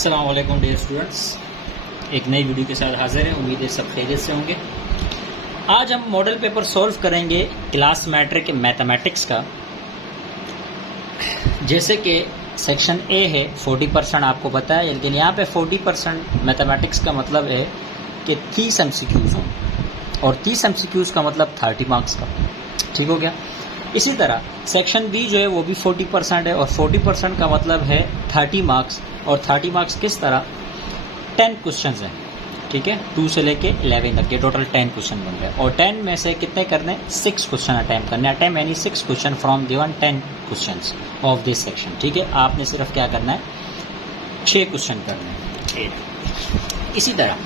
अस्सलाम वालेकुम dear students, एक नई वीडियो के साथ हाजिर हैं। उम्मीद है सब खैरियत से होंगे। आज हम मॉडल पेपर सॉल्व करेंगे क्लास मैट्रिक मैथमेटिक्स का। जैसे कि सेक्शन ए है 40% आपको पता है, लेकिन यहाँ पे 40% मैथमेटिक्स का मतलब है कि 30 MCQs हों और 30 MCQs का मतलब 30 मार्क्स का। ठीक हो गया। इसी तरह सेक्शन बी जो है वो भी 40% है और 40% का मतलब है 30 मार्क्स। और 30 मार्क्स किस तरह, 10 क्वेश्चन हैं। ठीक है, 2 से लेके 11 तक के टोटल 10 क्वेश्चन बन रहे हैं और 10 में से कितने करने, 6 क्वेश्चन अटैम्प्ट करने। अटैम्प्ट यानी 6 question from given 10 question of this section. ठीक है, आपने सिर्फ क्या करना है, 6 क्वेश्चन करने हैं। इसी तरह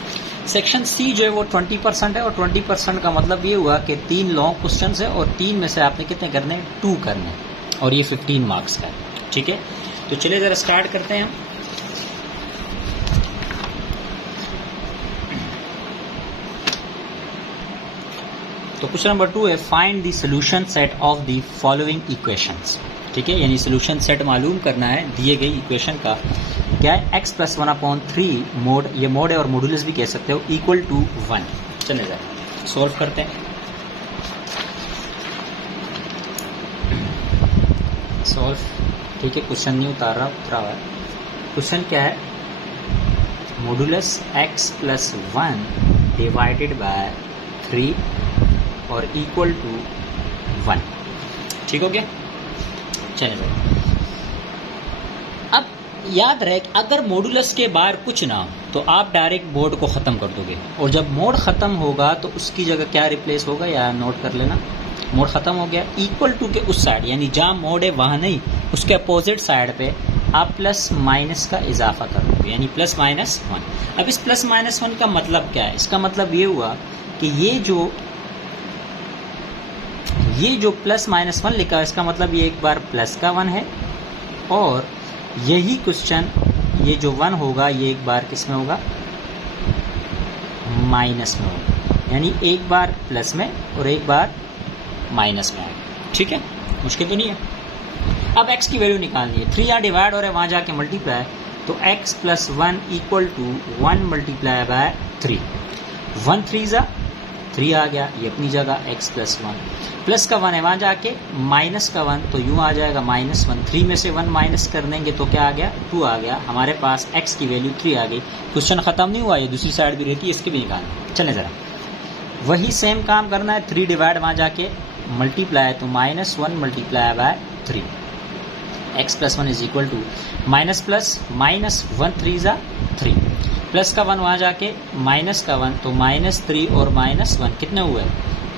सेक्शन सी जो है वो 20% है और 20% का मतलब ये हुआ कि 3 लॉन्ग क्वेश्चन है और 3 में से आपने कितने करने, 2 करने और ये 15 मार्क्स का है। ठीक है, तो चलिए ज़रा स्टार्ट करते हैं हम। तो क्वेश्चन नंबर 2 है, find the solution set of the following equations. ठीक है, यानी सॉल्यूशन सेट मालूम करना है दिए गई इक्वेशन का। क्या है, x + 1/3 मोड, ये मोड है और मॉडुलस भी कह सकते हो, इक्वल टू 1। चले जाए सॉल्व करते हैं। सॉल्व, ठीक है, क्वेश्चन नहीं उतरा हुआ है। क्वेश्चन क्या है, मॉडुलस x + 1 डिवाइडेड बाय 3 और इक्वल टू 1। ठीक हो गया। चले भाई, अब याद रहे कि अगर मॉडुलस के बाहर कुछ ना हो तो आप डायरेक्ट मोड को ख़त्म कर दोगे और जब मोड ख़त्म होगा तो उसकी जगह क्या रिप्लेस होगा, या नोट कर लेना। मोड ख़त्म हो गया, इक्वल टू के उस साइड यानी जहाँ मोड है वहाँ नहीं, उसके अपोजिट साइड पे आप प्लस माइनस का इजाफा कर दोगे, यानी +-1। अब इस +-1 का मतलब क्या है, इसका मतलब ये हुआ कि ये जो +-1 लिखा है इसका मतलब ये एक बार प्लस का 1 है और यही क्वेश्चन ये जो 1 होगा ये एक बार किस में होगा, माइनस में होगा, यानी एक बार प्लस में और एक बार माइनस में आएगा। ठीक है, मुश्किल तो नहीं है। अब x की वैल्यू निकालनी है, 3 यहाँ डिवाइड हो रहा है, वहाँ जाके मल्टीप्लाई, तो x + 1 इक्वल टू 1 × 3। 1 3 3 आ गया, ये अपनी जगह x + 1, प्लस का 1 है वहाँ जाके माइनस का 1, तो यूँ आ जाएगा -1। 3 में से 1 माइनस कर देंगे तो क्या आ गया, 2 आ गया। हमारे पास x की वैल्यू 3 आ गई। क्वेश्चन ख़त्म नहीं हुआ, ये दूसरी साइड भी रहती है, इसके भी निकालना। चलें ज़रा वही सेम काम करना है, 3 डिवाइड वहाँ जाके मल्टीप्लाई, तो -1 × 3, x + 1 equal to minus plus -1 3 3, plus का 1 वहाँ जाके माइनस का 1, तो -3 और -1 कितने हुए,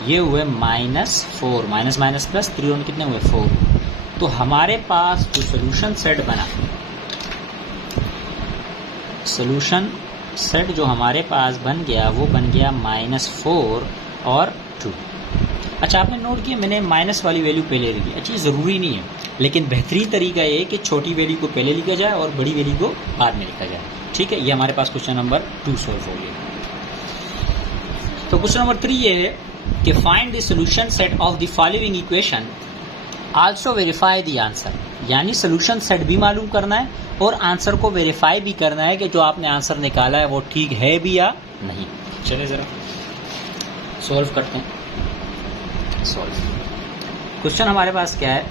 ये हुए -4, माइनस माइनस प्लस 3 और कितने हुए, 4। तो हमारे पास जो सोल्यूशन सेट बना, सोल्यूशन सेट जो हमारे पास बन गया वो बन गया -4 और 2। अच्छा, आपने नोट किया मैंने माइनस वाली वैल्यू पहले लिखी। अच्छा, ज़रूरी नहीं है, लेकिन बेहतरीन तरीका ये है कि छोटी वैल्यू को पहले लिखा जाए और बड़ी वैल्यू को बाद में लिखा जाए। ठीक है, ये हमारे पास क्वेश्चन नंबर 2 सॉल्व हो गया। तो क्वेश्चन नंबर 3 ये है कि find the solution set of the following equation, also verify the answer. यानी सॉल्यूशन सेट भी मालूम करना है और आंसर को वेरीफाई भी करना है कि जो आपने आंसर निकाला है वो ठीक है भी या नहीं। चलिए ज़रा सॉल्व करते हैं। सॉल्व, क्वेश्चन हमारे पास क्या है,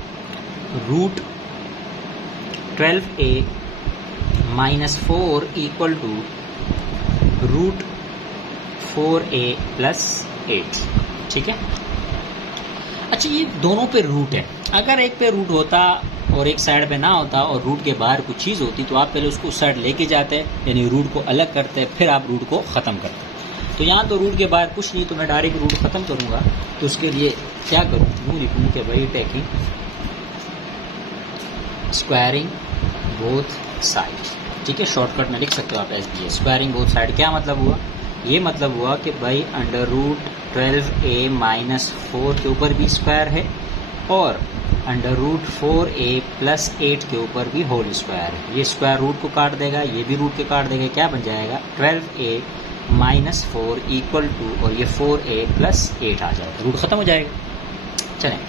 √12a - 4 इक्वल टू √4a + 8। ठीक है। अच्छा, ये दोनों पे रूट है। अगर एक पे रूट होता और एक साइड पे ना होता और रूट के बाहर कुछ चीज़ होती तो आप पहले उसको उस साइड लेके जाते, यानी रूट को अलग करते, फिर आप रूट को ख़त्म करते। तो यहाँ तो रूट के बाहर कुछ नहीं, तो मैं डायरेक्ट रूट ख़त्म करूँगा। तो उसके लिए क्या करूँ, यूँ लिखूँ कि भाई टेकिंग स्क्वायरिंग बोथ साइड। ठीक है, शॉर्टकट में लिख सकते हो आप SBA, स्क्वायरिंग बोथ साइड। क्या मतलब हुआ, ये मतलब हुआ कि भाई √12a - 4 के ऊपर भी स्क्वायर है और √4a + 8 के ऊपर भी होल स्क्वायर है। ये स्क्वायर रूट को काट देगा, ये भी रूट के काट देगा, क्या बन जाएगा, 12a - 4 इक्वल टू, और ये 4a + 8 आ जाएगा, रूट ख़त्म हो जाएगा। चलें,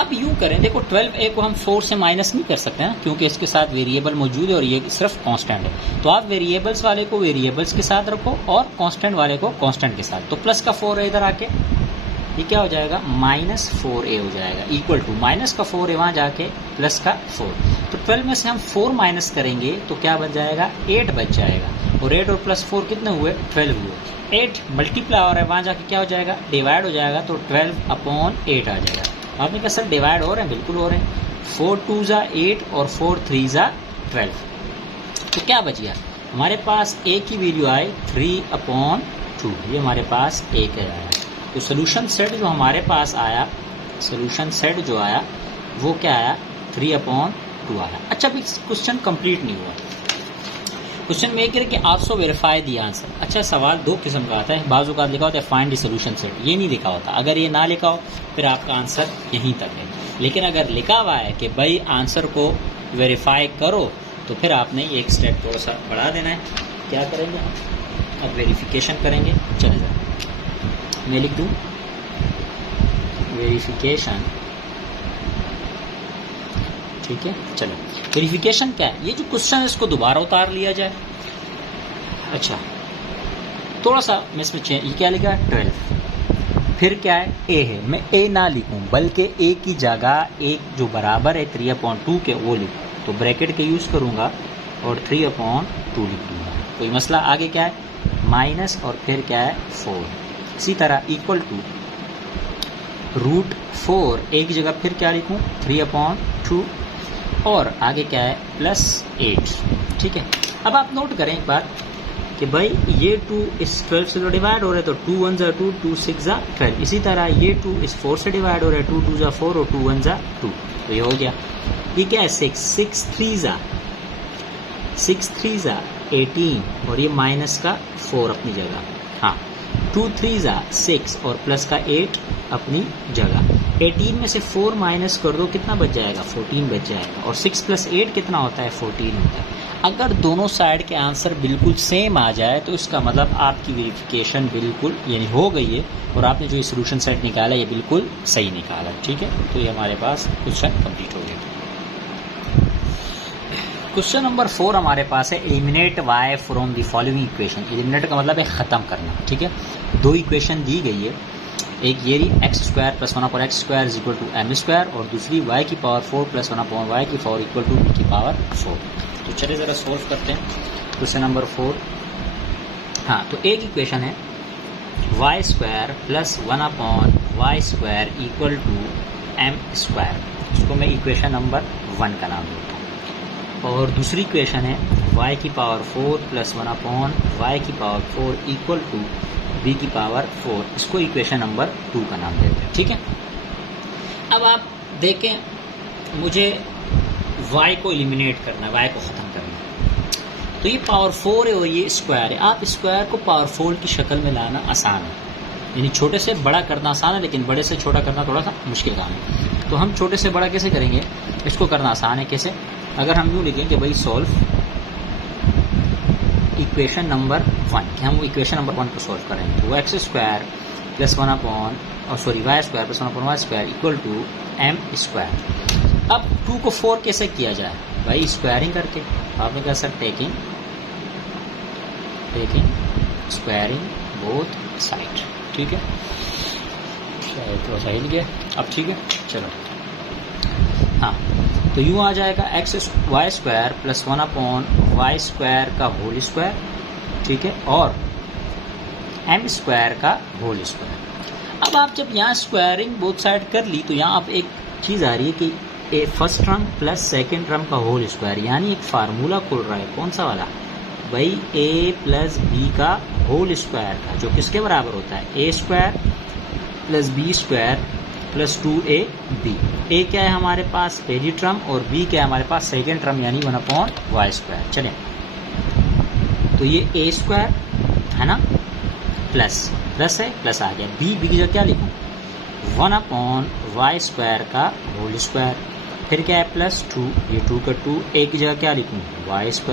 अब यूं करें, देखो 12a को हम 4 से माइनस नहीं कर सकते हैं क्योंकि इसके साथ वेरिएबल मौजूद है और ये सिर्फ कांस्टेंट है। तो आप वेरिएबल्स वाले को वेरिएबल्स के साथ रखो और कांस्टेंट वाले को कांस्टेंट के साथ। तो प्लस का 4 है इधर आके, ये क्या हो जाएगा -4a हो जाएगा, इक्वल टू माइनस का 4 है वहाँ जाके प्लस का 4। तो 12 में से हम 4 माइनस करेंगे तो क्या बच जाएगा, 8 बच जाएगा। और 8 और प्लस 4 कितने हुए, 12 हुए। 8 मल्टीप्लाई हो रहा है वहाँ जाके क्या हो जाएगा, डिवाइड हो जाएगा, तो 12/8 आ जाएगा। आपने कहा सर डिवाइड हो रहे हैं, बिल्कुल हो रहे हैं। 4 2 ज़ा 8 और 4 3 ज़ा 12। तो क्या बच गया हमारे पास, a की वैल्यू आई 3/2, ये हमारे पास a का आया। तो सोल्यूशन सेट जो हमारे पास आया, सोल्यूशन सेट जो आया वो क्या आया, 3/2 आया। अच्छा अभी क्वेश्चन कंप्लीट नहीं हुआ। क्वेश्चन में कि आपसे वेरीफाई दी आंसर। अच्छा सवाल दो किस्म का आता है, बाजू का लिखा होता है फाइंड द सोल्यूशन सेट, ये नहीं लिखा होता। अगर ये ना लिखा हो फिर आपका आंसर यहीं तक है, लेकिन अगर लिखा हुआ है कि भाई आंसर को वेरीफाई करो तो फिर आपने एक स्टेप थोड़ा सा बढ़ा देना है। क्या करेंगे हम, अब वेरिफिकेशन करेंगे। चले जाए, मैं लिख दूँ वेरिफिकेशन, ठीक है। चलो वेरिफिकेशन क्या है, ये जो क्वेश्चन है इसको दोबारा उतार लिया जाए। अच्छा थोड़ा सा मैं इसमें ये क्या लिखा है 12, फिर क्या है a है, मैं a ना लिखूं बल्कि a की जगह एक जो बराबर है 3/2 के वो लिखूं, तो ब्रैकेट के यूज़ करूंगा और 3/2 लिख दूंगा। तो ये मसला आगे क्या है माइनस और फिर क्या है 4, इसी तरह इक्वल टू √4, एक जगह फिर क्या लिखूं 3/2 और आगे क्या है +8, ठीक है। अब आप नोट करें एक बात कि भाई ये 2 इस 12 से तो डिवाइड हो रहा है, तो 2 1 ज़ा 2, 2 6 ज़ा 12। इसी तरह ये 2 इस 4 से डिवाइड हो रहा है, 2 2 ज़ा 4 और 2 1 ज़ा 2, तो ये हो गया। ये क्या है 6 6 3 ज़ा 18 और ये माइनस का 4 अपनी जगह, हाँ 2 3 ज़ा 6 और प्लस का 8 अपनी जगह। 18 में से 4 माइनस कर दो, कितना बच जाएगा 14 बच जाएगा, और 6 + 8 कितना होता है 14 होता है। अगर दोनों साइड के आंसर बिल्कुल सेम आ जाए तो इसका मतलब आपकी वेरिफिकेशन बिल्कुल यानी हो गई है और आपने जो ये सोल्यूशन सेट निकाला ये बिल्कुल सही निकाला, ठीक है। तो ये हमारे पास क्वेश्चन कंप्लीट हो गया। क्वेश्चन नंबर 4 हमारे पास है eliminate y from the following equation. Eliminate का मतलब है ख़त्म करना, ठीक है। दो इक्वेशन दी गई है, एक ये रही x² + 1/x² = m² और दूसरी y की पावर 4 + 1/y की पावर = b की पावर 4। तो चलिए ज़रा सोल्व करते हैं क्वेश्चन नंबर 4। हाँ तो एक इक्वेशन है y² + 1/y² = m², इसको मैं इक्वेशन नंबर 1 का नाम देता हूँ। और दूसरी इक्वेशन है y की पावर 4 + 1/y की पावर 4 = b की पावर 4, इसको इक्वेशन नंबर 2 का नाम देते हैं, ठीक है। अब आप देखें मुझे y को एलिमिनेट करना है, y को ख़त्म करना है। तो ये पावर 4 है और ये स्क्वायर है। आप स्क्वायर को पावर 4 की शक्ल में लाना आसान है, यानी छोटे से बड़ा करना आसान है लेकिन बड़े से छोटा करना थोड़ा सा मुश्किल काम है। तो हम छोटे से बड़ा कैसे करेंगे, इसको करना आसान है। कैसे, अगर हम यूँ लिखें कि भाई सॉल्व इक्वेशन नंबर 1, कि हम इक्वेशन नंबर 1 को सॉल्व करेंगे, तो x² + 1/y² + 1/y² = m²। अब 2 को 4 कैसे किया जाए भाई, स्क्वायरिंग करके। आपने कहा sir taking squaring both side, ठीक है। थोड़ा सा हिल गया अब, ठीक है। चलो हाँ तो यूँ आ जाएगा x² + 1/y² का होल स्क्वायर, ठीक है, और m² का होल स्क्वायर। अब आप जब यहाँ स्क्वायरिंग बोथ साइड कर ली तो यहाँ आप एक चीज़ आ रही है कि a first term plus second term का होल स्क्वायर, यानी एक फार्मूला खुल रहा है। कौन सा वाला भाई, a + b का होल स्क्वायर का, जो किसके बराबर होता है a² + b² + 2ab। a क्या है हमारे पास पहली टर्म और b क्या है हमारे पास सेकेंड टर्म यानी 1/y²। चलें तो ये a² है ना, प्लस है, प्लस आ गया। b की जगह क्या लिखूँ 1/y² का होल स्क्वायर फिर क्या है +2, ये 2 का 2, ए की जगह क्या लिखूँ y²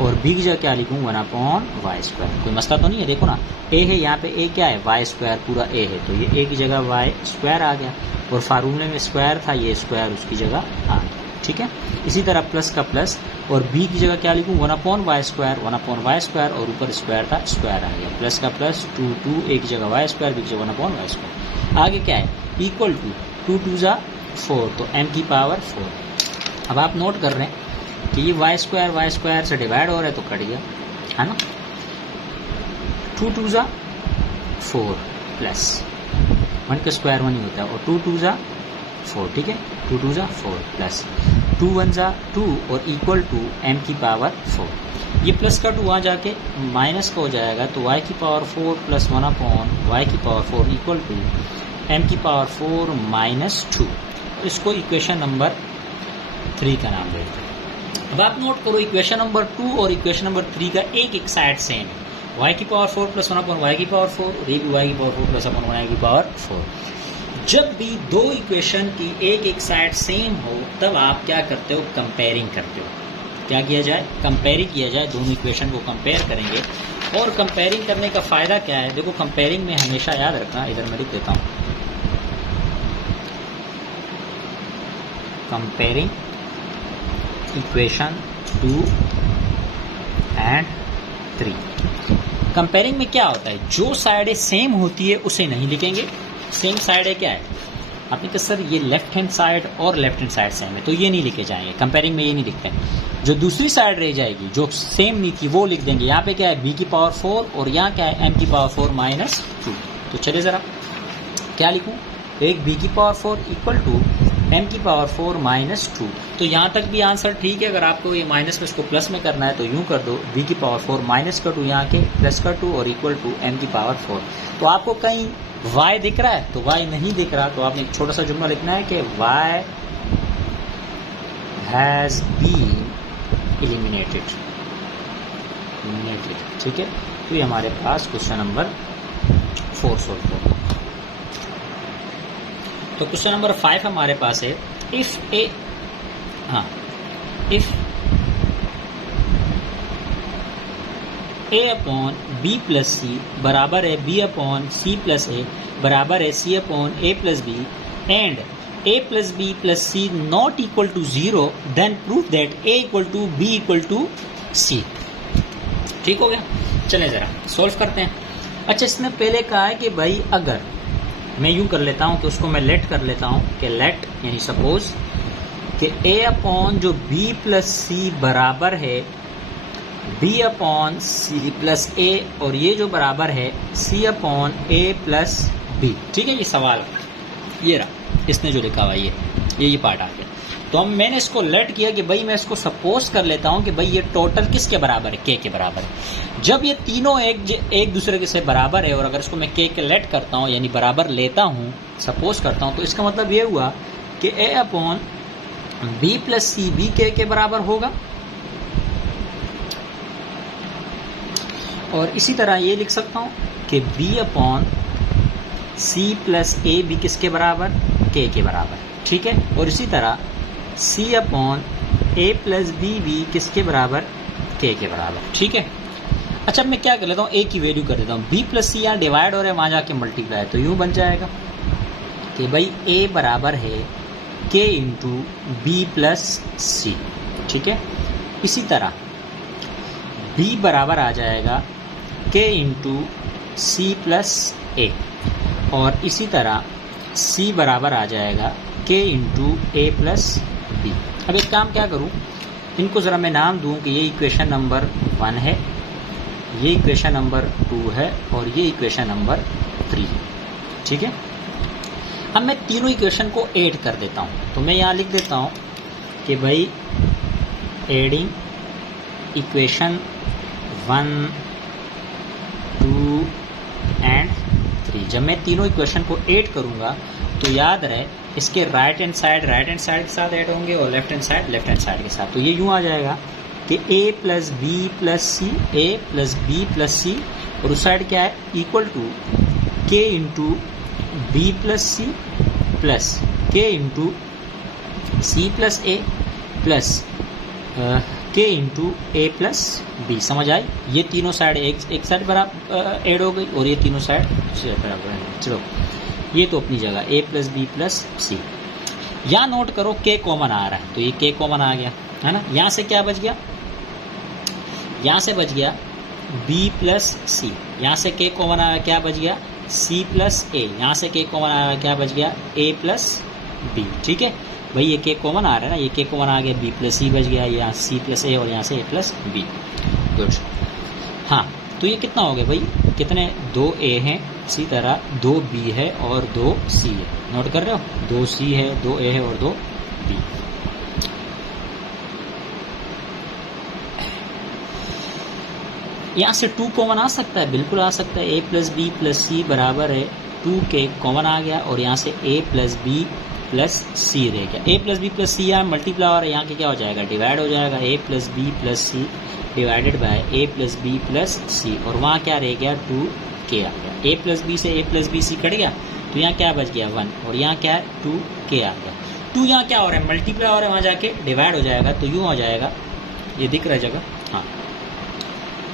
और बी की जगह क्या लिखूँ 1/y²। कोई मसला तो नहीं है, देखो ना ए है यहाँ पे, ए क्या है y² पूरा ए है, तो ये ए की जगह y² आ गया और फार्मूले में स्क्वायर था, ये स्क्वायर उसकी जगह आ गया। ठीक है, इसी तरह प्लस का प्लस और बी की जगह क्या लिखूँ 1/y² और ऊपर स्क्वायर था, स्क्वायर आ गया। प्लस का प्लस 2 2, ए की जगह y², बी की जगह 1/y²। आगे क्या है इक्वल टू 2 2 ज़ा 4, तो m की पावर 4। अब आप नोट कर रहे हैं कि ये y² से डिवाइड हो रहा है तो कट गया, है ना। 2 2 ज़ा 4 प्लस 1 का स्क्वायर 1 ही होता है और 2 2 ज़ा 4, ठीक है 2 2 ज़ा 4 प्लस 2 1 ज़ा 2 और इक्वल टू m की पावर 4। ये प्लस का 2 वहाँ जाके माइनस का हो जाएगा, तो y की पावर 4 प्लस 1/y की पावर 4 इक्वल टू m की पावर 4 माइनस 2। इसको इक्वेशन नंबर 3 का नाम देते हैं। अब आप नोट करो इक्वेशन नंबर 2 और इक्वेशन नंबर 3 का एक साइड सेम है, y की पावर 4 प्लस 1/y की पावर 4 और ये भी y की पावर 4 प्लस 1/y की पावर 4। जब भी दो इक्वेशन की एक साइड सेम हो तब आप क्या करते हो कंपेयरिंग करते हो। क्या किया जाए कंपेयरिंग किया जाए, दोनों इक्वेशन को कंपेयर करेंगे। और कंपेयरिंग करने का फ़ायदा क्या है, देखो कंपेयरिंग में हमेशा याद रखना, इधर मैं लिख देता हूँ कंपेयरिंग इक्वेशन 2 एंड 3। कंपेयरिंग में क्या होता है, जो साइडें सेम होती है उसे नहीं लिखेंगे। सेम साइड है क्या है, आपने कहा सर ये लेफ्ट हैंड साइड और लेफ्ट हैंड साइड सेम है, तो ये नहीं लिखे जाएंगे कंपेयरिंग में, ये नहीं लिखते हैं। जो दूसरी साइड रह जाएगी जो सेम नहीं थी वो लिख देंगे। यहाँ पे क्या है b की पावर 4 और यहाँ क्या है m की पावर 4 माइनस 2। तो चलिए ज़रा क्या लिखूँ, एक b की पावर 4 इक्वल टू m की पावर 4 माइनस 2। तो यहाँ तक भी आंसर ठीक है। अगर आपको ये माइनस में इसको प्लस में करना है तो यूँ कर दो b की पावर 4 माइनस का 2 यहाँ के प्लस का 2 और इक्वल टू m की पावर 4। तो आपको कहीं y दिख रहा है तो y नहीं दिख रहा, तो आपने एक छोटा सा जुमला लिखना है कि y हैज़ बीन एलिमिनेटेड। ठीक है, तो ये हमारे पास क्वेश्चन नंबर 4 सॉल्व हो। तो क्वेश्चन नंबर 5 हमारे पास है if a upon b plus C बराबर है b upon C plus A बराबर है c upon a plus B and a plus b plus C not equal to 0, then proof that a equal to b equal to C. ठीक हो गया, चलें ज़रा solve करते हैं। अच्छा, इसमें पहले कहा है कि भाई अगर मैं यूँ कर लेता हूँ कि उसको मैं लेट कर लेता हूँ कि लेट यानी सपोज कि a अपॉन जो b प्लस सी बराबर है b upon C plus A और ये जो बराबर है c upon a plus b। ठीक है, ये सवाल ये रहा, इसने जो लिखा हुआ ये पार्ट आ गया। तो हम मैंने इसको लेट किया कि भाई मैं इसको सपोज कर लेता हूँ कि भाई ये टोटल किसके बराबर है, k के बराबर है। जब ये तीनों एक दूसरे के से बराबर है और अगर इसको मैं k के लेट करता हूँ यानी बराबर लेता हूँ, सपोज करता हूँ, तो इसका मतलब ये हुआ कि a upon b plus C b k के बराबर होगा। और इसी तरह ये लिख सकता हूँ कि b अपॉन सी प्लस ए भी किसके बराबर, k के बराबर। ठीक है, और इसी तरह c upon a plus B भी किसके बराबर, k के बराबर। ठीक है, अच्छा मैं क्या कर लेता हूँ, a की वैल्यू कर देता हूँ, b प्लस सी यहाँ डिवाइड हो रहा है वहाँ जाके मल्टीप्लाई, तो यूँ बन जाएगा कि भाई a बराबर है k into B plus C. ठीक है, इसी तरह b बराबर आ जाएगा k into C plus A और इसी तरह c बराबर आ जाएगा k into A plus B. अब एक काम क्या करूँ, इनको ज़रा मैं नाम दूँ कि ये इक्वेशन नंबर 1 है, ये इक्वेशन नंबर 2 है और ये इक्वेशन नंबर 3 है। ठीक है, अब मैं तीनों इक्वेशन को ऐड कर देता हूँ। तो मैं यहाँ लिख देता हूँ कि भाई एडिंग इक्वेशन 1 2 एंड 3। जब मैं तीनों इक्वेशन को ऐड करूँगा तो याद रहे इसके राइट हैंड साइड के साथ ऐड होंगे और लेफ्ट हैंड साइड के साथ। तो ये यूँ आ जाएगा कि a plus B plus C, A plus B plus C और उस साइड क्या है equal to k into B plus C plus k into C plus A plus K into A plus B. समझ आई? ये तीनों साइड एक side बराबर ऐड हो गई और ये तीनों साइड बराबर है। चलो ये तो अपनी जगह ए प्लस बी प्लस सी। यहाँ नोट करो के कॉमन आ रहा है, तो ये के कॉमन आ गया है ना। यहाँ से क्या बच गया? यहाँ से बच गया बी प्लस सी। यहाँ से के कॉमन आया, क्या बच गया? सी प्लस ए। यहाँ से के कॉमन आया, क्या बच गया? ए प्लस बी। ठीक है भाई, ये के कॉमन आ रहा है ना, ये के कॉमन आ गया, बी प्लस सी बच गया, यहाँ सी प्लस ए और यहाँ से ए प्लस बी। गुड। हाँ तो ये कितना हो गया भाई? कितने? 2 ए हैं, इसी तरह 2 बी है और 2 सी है। नोट कर रहे हो? 2 सी है, 2 ए है और 2 बी। यहाँ से 2 कॉमन आ सकता है, बिल्कुल आ सकता है। ए प्लस बी प्लस सी बराबर है 2 के कॉमन आ गया और यहाँ से ए प्लस बी प्लस सी रह गया। ए प्लस बी प्लस सी यहाँ मल्टीप्लाई और यहाँ के क्या हो जाएगा? डिवाइड हो जाएगा। A plus B plus C divided by A plus B plus C, और वहाँ क्या रह गया? 2 के आ गया। ए प्लस बी से ए प्लस बी सी कट गया, तो यहाँ क्या बच गया? 1, और यहाँ क्या है? 2 के आ गया। 2 यहाँ क्या हो रहा है? मल्टीप्लाई हो रहा है, वहाँ जाके डिवाइड हो जाएगा, तो यूँ हो जाएगा, ये दिख रहा है जगह। हाँ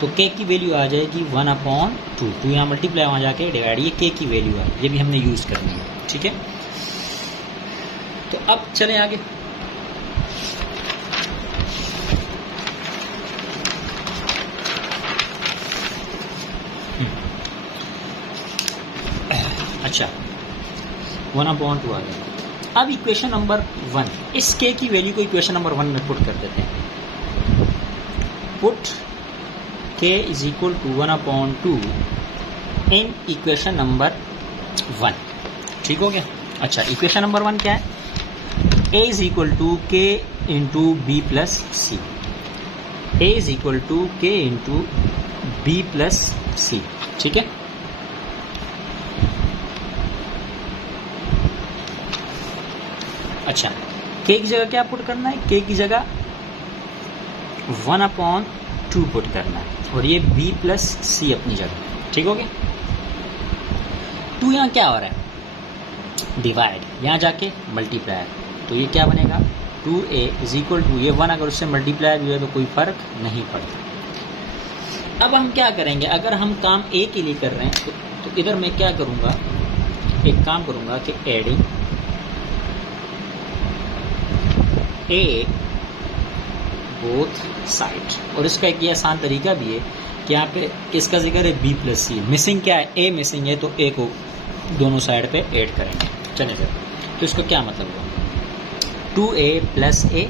तो के की वैल्यू आ जाएगी 1/2। 2 यहाँ मल्टीप्लाई, वहाँ जाके डिवाइड, ये के की वैल्यू है, ये भी हमने यूज़ करनी है। ठीक है, तो अब चलें आगे। अच्छा 1/2 आ गया। अब इक्वेशन नंबर 1, इस के की वैल्यू को इक्वेशन नंबर 1 में पुट कर देते हैं। Put k is equal to 1/2 in equation number 1। ठीक हो गया? अच्छा इक्वेशन नंबर 1 क्या है? a is equal to k into B plus C. a is equal to k into B plus C. ठीक है, अच्छा k की जगह क्या पुट करना है? k की जगह 1/2 पुट करना है, और ये b प्लस सी अपनी जगह। ठीक हो गया? 2 यहाँ क्या हो रहा है? डिवाइड, यहाँ जाके मल्टीप्लाई, तो ये क्या बनेगा? 2a इज इक्वल टू, ये 1 अगर उससे मल्टीप्लाई भी है तो कोई फर्क नहीं पड़ता। अब हम क्या करेंगे? अगर हम काम a के लिए कर रहे हैं तो इधर मैं क्या करूँगा? एक काम करूँगा कि एडिंग a बोथ साइड, और इसका एक ये आसान तरीका भी है कि यहाँ पे इसका जिक्र है b प्लस सी। मिसिंग क्या है? a मिसिंग है, तो a को दोनों साइड पे ऐड करेंगे। चले सर, तो इसका क्या मतलब हुआ? 2a प्लस a,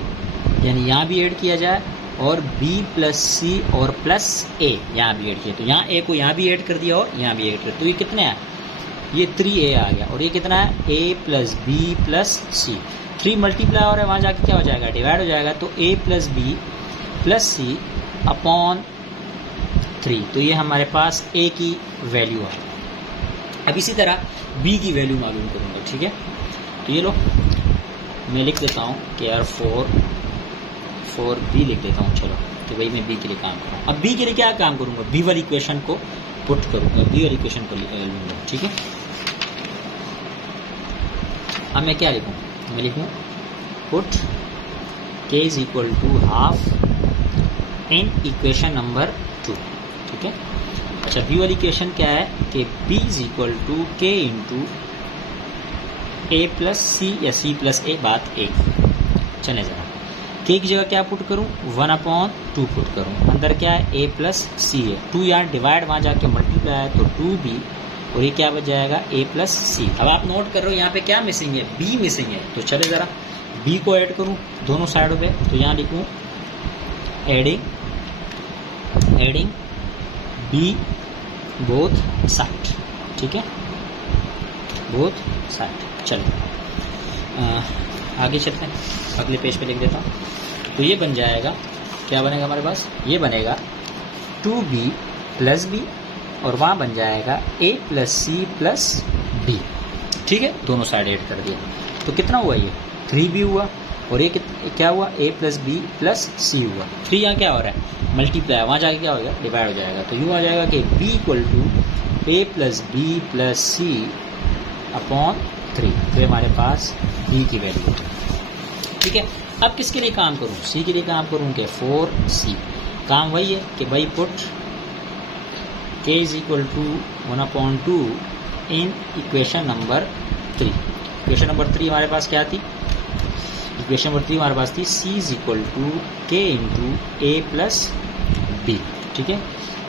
यानी यहाँ भी ऐड किया जाए, और b प्लस सी और प्लस a यहाँ भी ऐड किया, तो यहाँ a को यहाँ भी ऐड कर दिया और यहाँ भी ऐड कर दिया, तो ये कितने है? ये 3a आ गया, और ये कितना है? a plus B plus C. 3 multiply और है, वहाँ जाके क्या हो जाएगा? डिवाइड हो जाएगा, तो a plus B plus C upon 3, तो ये हमारे पास a की वैल्यू है। अब इसी तरह b की वैल्यू मालूम करूँगा। ठीक है, तो ये लो मैं लिख देता हूँ कि यार 4b लिख देता हूँ। चलो तो भाई मैं b के लिए काम कर रहा हूँ। अब b के लिए क्या काम करूँगा? b वाली इक्वेशन को पुट करूँगा, b वाली इक्वेशन को लूँगा। ठीक है, अब मैं क्या लिखूँ? मैं लिखूँ put k is equal to half in equation number 2। ठीक है, अच्छा b वाली इक्वेशन क्या है कि b is equal to k into a plus C या c प्लस a, बात एक। चले जरा k की जगह क्या पुट करूँ? 1/2 पुट करूँ। अंदर क्या है? a प्लस सी है, 2 यहाँ डिवाइड, वहाँ जाके मल्टीप्लाई है, तो 2b, और ये क्या बच जाएगा? a प्लस सी। अब आप नोट कर रहे हो यहाँ पे क्या मिसिंग है? b मिसिंग है, तो चले ज़रा b को ऐड करूँ दोनों साइडों पे, तो यहाँ लिखूँ एडिंग b बोथ साइड। ठीक है, बोथ साइड। चलो आगे चलते हैं, अगले पेज पे लिख देता हूँ। तो ये बन जाएगा, क्या बनेगा हमारे पास? ये बनेगा 2b प्लस बी, और वहाँ बन जाएगा a plus C plus b। ठीक है, दोनों साइड ऐड कर दिया, तो कितना हुआ? ये 3b हुआ, और ये क्या हुआ? a प्लस बी प्लस सी हुआ। 3 यहाँ क्या हो रहा है? मल्टीप्लाई, वहाँ जाके क्या हो गया? डिवाइड हो जाएगा, तो यूँ आ जाएगा कि b equal to a plus B plus C upon 3। तो हमारे पास b की वैल्यू है। ठीक है। अब किसके लिए काम करूँ, सी के लिए काम करूँ कि 4c। काम वही है कि भाई put k is equal to 1/2 in equation number 3। Equation number 3 हमारे पास क्या थी, इक्वेशन नंबर 3 हमारे पास थी c is equal to k into a plus b। ठीक है,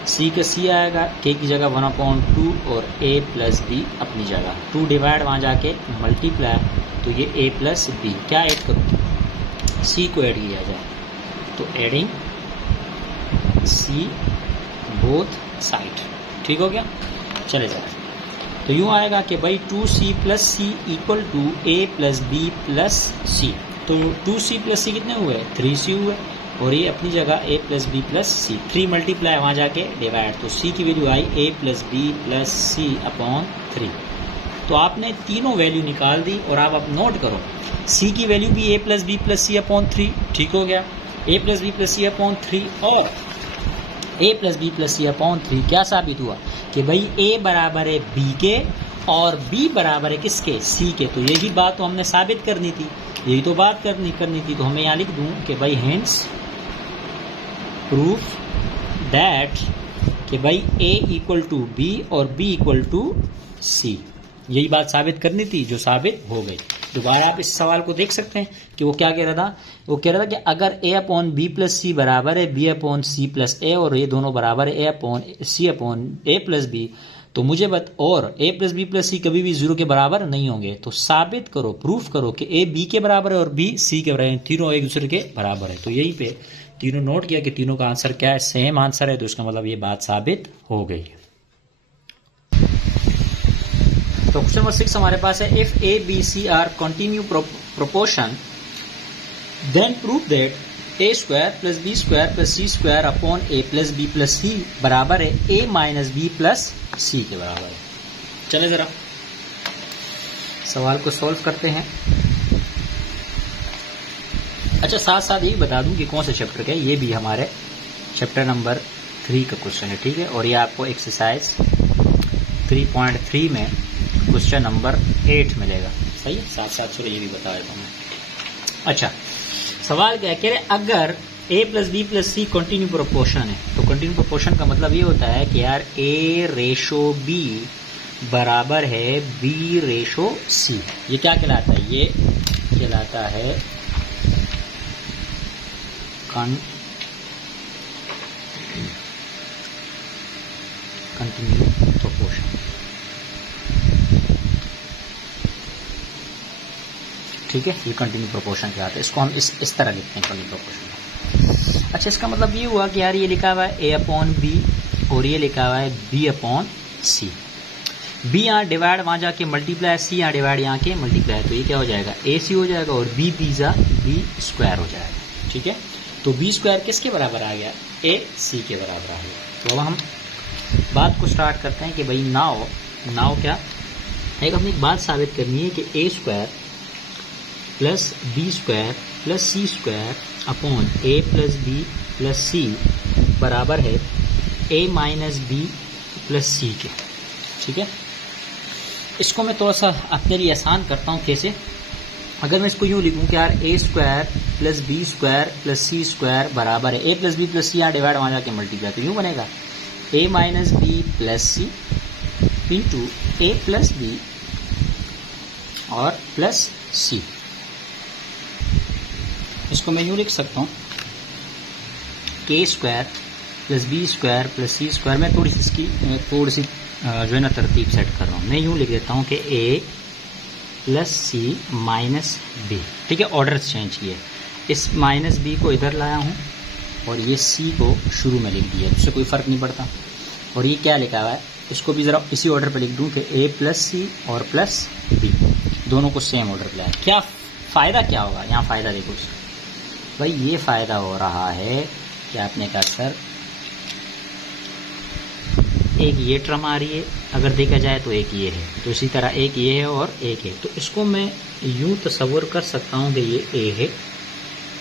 c का c आएगा, k की जगह 1/2 और a प्लस b अपनी जगह, 2 डिवाइड वहाँ जाके मल्टीप्लाई, तो ये a प्लस b। क्या ऐड करूँ, c को ऐड किया जाए, तो एडिंग c बोथ साइड। ठीक हो गया, चले जाए। तो यूँ आएगा कि भाई 2c plus C equal to a plus B plus C. तो 2c प्लस सी कितने हुए, 3c हुए, और ये अपनी जगह a plus B plus C, 3 multiply वहाँ जाके डिवाइड, तो c की वैल्यू आई a plus B plus C upon 3। तो आपने तीनों वैल्यू निकाल दी, और आप नोट करो c की वैल्यू भी a plus B plus C upon 3। ठीक हो गया, a plus B plus C upon 3 और a plus B plus C upon 3। क्या साबित हुआ कि भाई a बराबर है b के और b बराबर है किसके, c के। तो यही बात तो हमने साबित करनी थी, यही तो बात करनी थी। तो हमें यहाँ लिख दूँ कि भाई हेंस प्रूफ दैट कि भाई a इक्वल टू b और b इक्वल टू c, यही बात साबित करनी थी, जो साबित हो गई। दोबारा आप इस सवाल को देख सकते हैं कि वो क्या कह रहा था, वो कह रहा था कि अगर a upon B plus C बराबर है b upon C plus A, और ये दोनों बराबर है a upon C upon A plus B, तो मुझे और a plus B plus C कभी भी 0 के बराबर नहीं होंगे। तो साबित करो, प्रूफ करो कि a b के बराबर है और b c के बराबर है, तीनों एक दूसरे के बराबर है। तो यहीं पे तीनों नोट किया कि तीनों का आंसर क्या है, सेम आंसर है, तो इसका मतलब ये बात साबित हो गई। तो क्वेश्चन नंबर 6 हमारे पास है, if a b c are continue proportion then prove that a square plus B square plus C square upon a plus B plus C बराबर है a minus B plus C के बराबर है। चले जरा सवाल को सॉल्व करते हैं। अच्छा, साथ साथ यही बता दूं कि कौन से चैप्टर का है, ये भी हमारे चैप्टर नंबर 3 का क्वेश्चन है। ठीक है, और ये आपको एक्सरसाइज 3.3 में क्वेश्चन नंबर 8 मिलेगा। सही है, साथ साथ चलो ये भी बता देता हूँ मैं। अच्छा, सवाल क्या है, कह रहे अगर a plus B plus C continue proportion है, तो कंटिन्यू प्रोपोर्शन का मतलब ये होता है कि यार a रेशो b बराबर है b रेशो c। ये क्या कहलाता है, ये कहलाता है कंटिन्यू प्रोपोर्शन। ठीक है, ये कंटिन्यू प्रोपोर्शन क्या आता है, इसको हम इस तरह लिखते हैं कंटिन्यू प्रोपोर्शन। अच्छा, इसका मतलब ये हुआ कि यार ये लिखा हुआ है a अपॉन बी और ये लिखा हुआ है b अपॉन सी। b यहाँ डिवाइड वहाँ जाके मल्टीप्लाई, c यहाँ डिवाइड यहाँ के मल्टीप्लाई, तो ये क्या हो जाएगा, a c हो जाएगा, और b पिज़्ज़ा b स्क्वायर हो जाएगा। ठीक है, तो b स्क्वायर किसके बराबर आ गया, a c के बराबर आ गया। तो अब हम बात को स्टार्ट करते हैं कि भाई नाउ क्या, एक अपनी एक बात साबित करनी है कि a square plus B square plus C square upon A plus B plus C बराबर है a minus B plus C के। ठीक है, इसको मैं थोड़ा सा अपने लिए आसान करता हूँ। कैसे, अगर मैं इसको यूँ लिखूँ कि यार a square plus B square plus C square बराबर है a plus B plus C, यहाँ डिवाइड वहाँ जाके मल्टीप्लाई, तो यूँ बनेगा a minus B plus C into A plus B और प्लस सी। इसको मैं यूँ लिख सकता हूँ के square plus B square plus C square. मैं थोड़ी सी इसकी जो है ना तरतीब सेट कर रहा हूँ। मैं यूँ लिख देता हूँ कि A plus C minus B. ठीक है, ऑर्डर चेंज किए, इस माइनस बी को इधर लाया हूँ और ये सी को शुरू में लिख दिया, इससे कोई फ़र्क नहीं पड़ता। और ये क्या लिखा हुआ है, इसको भी ज़रा इसी ऑर्डर पे लिख दूँ कि ए प्लस सी और प्लस बी, दोनों को सेम ऑर्डर पे लाया। क्या फ़ायदा क्या होगा, यहाँ फ़ायदा देखो भाई, ये फ़ायदा हो रहा है कि आपने कहा सर एक ये टर्म आ रही है, अगर देखा जाए तो एक ये है, तो इसी तरह एक ये है और एक है, तो इसको मैं यूँ तस्वर कर सकता हूँ कि ये ए है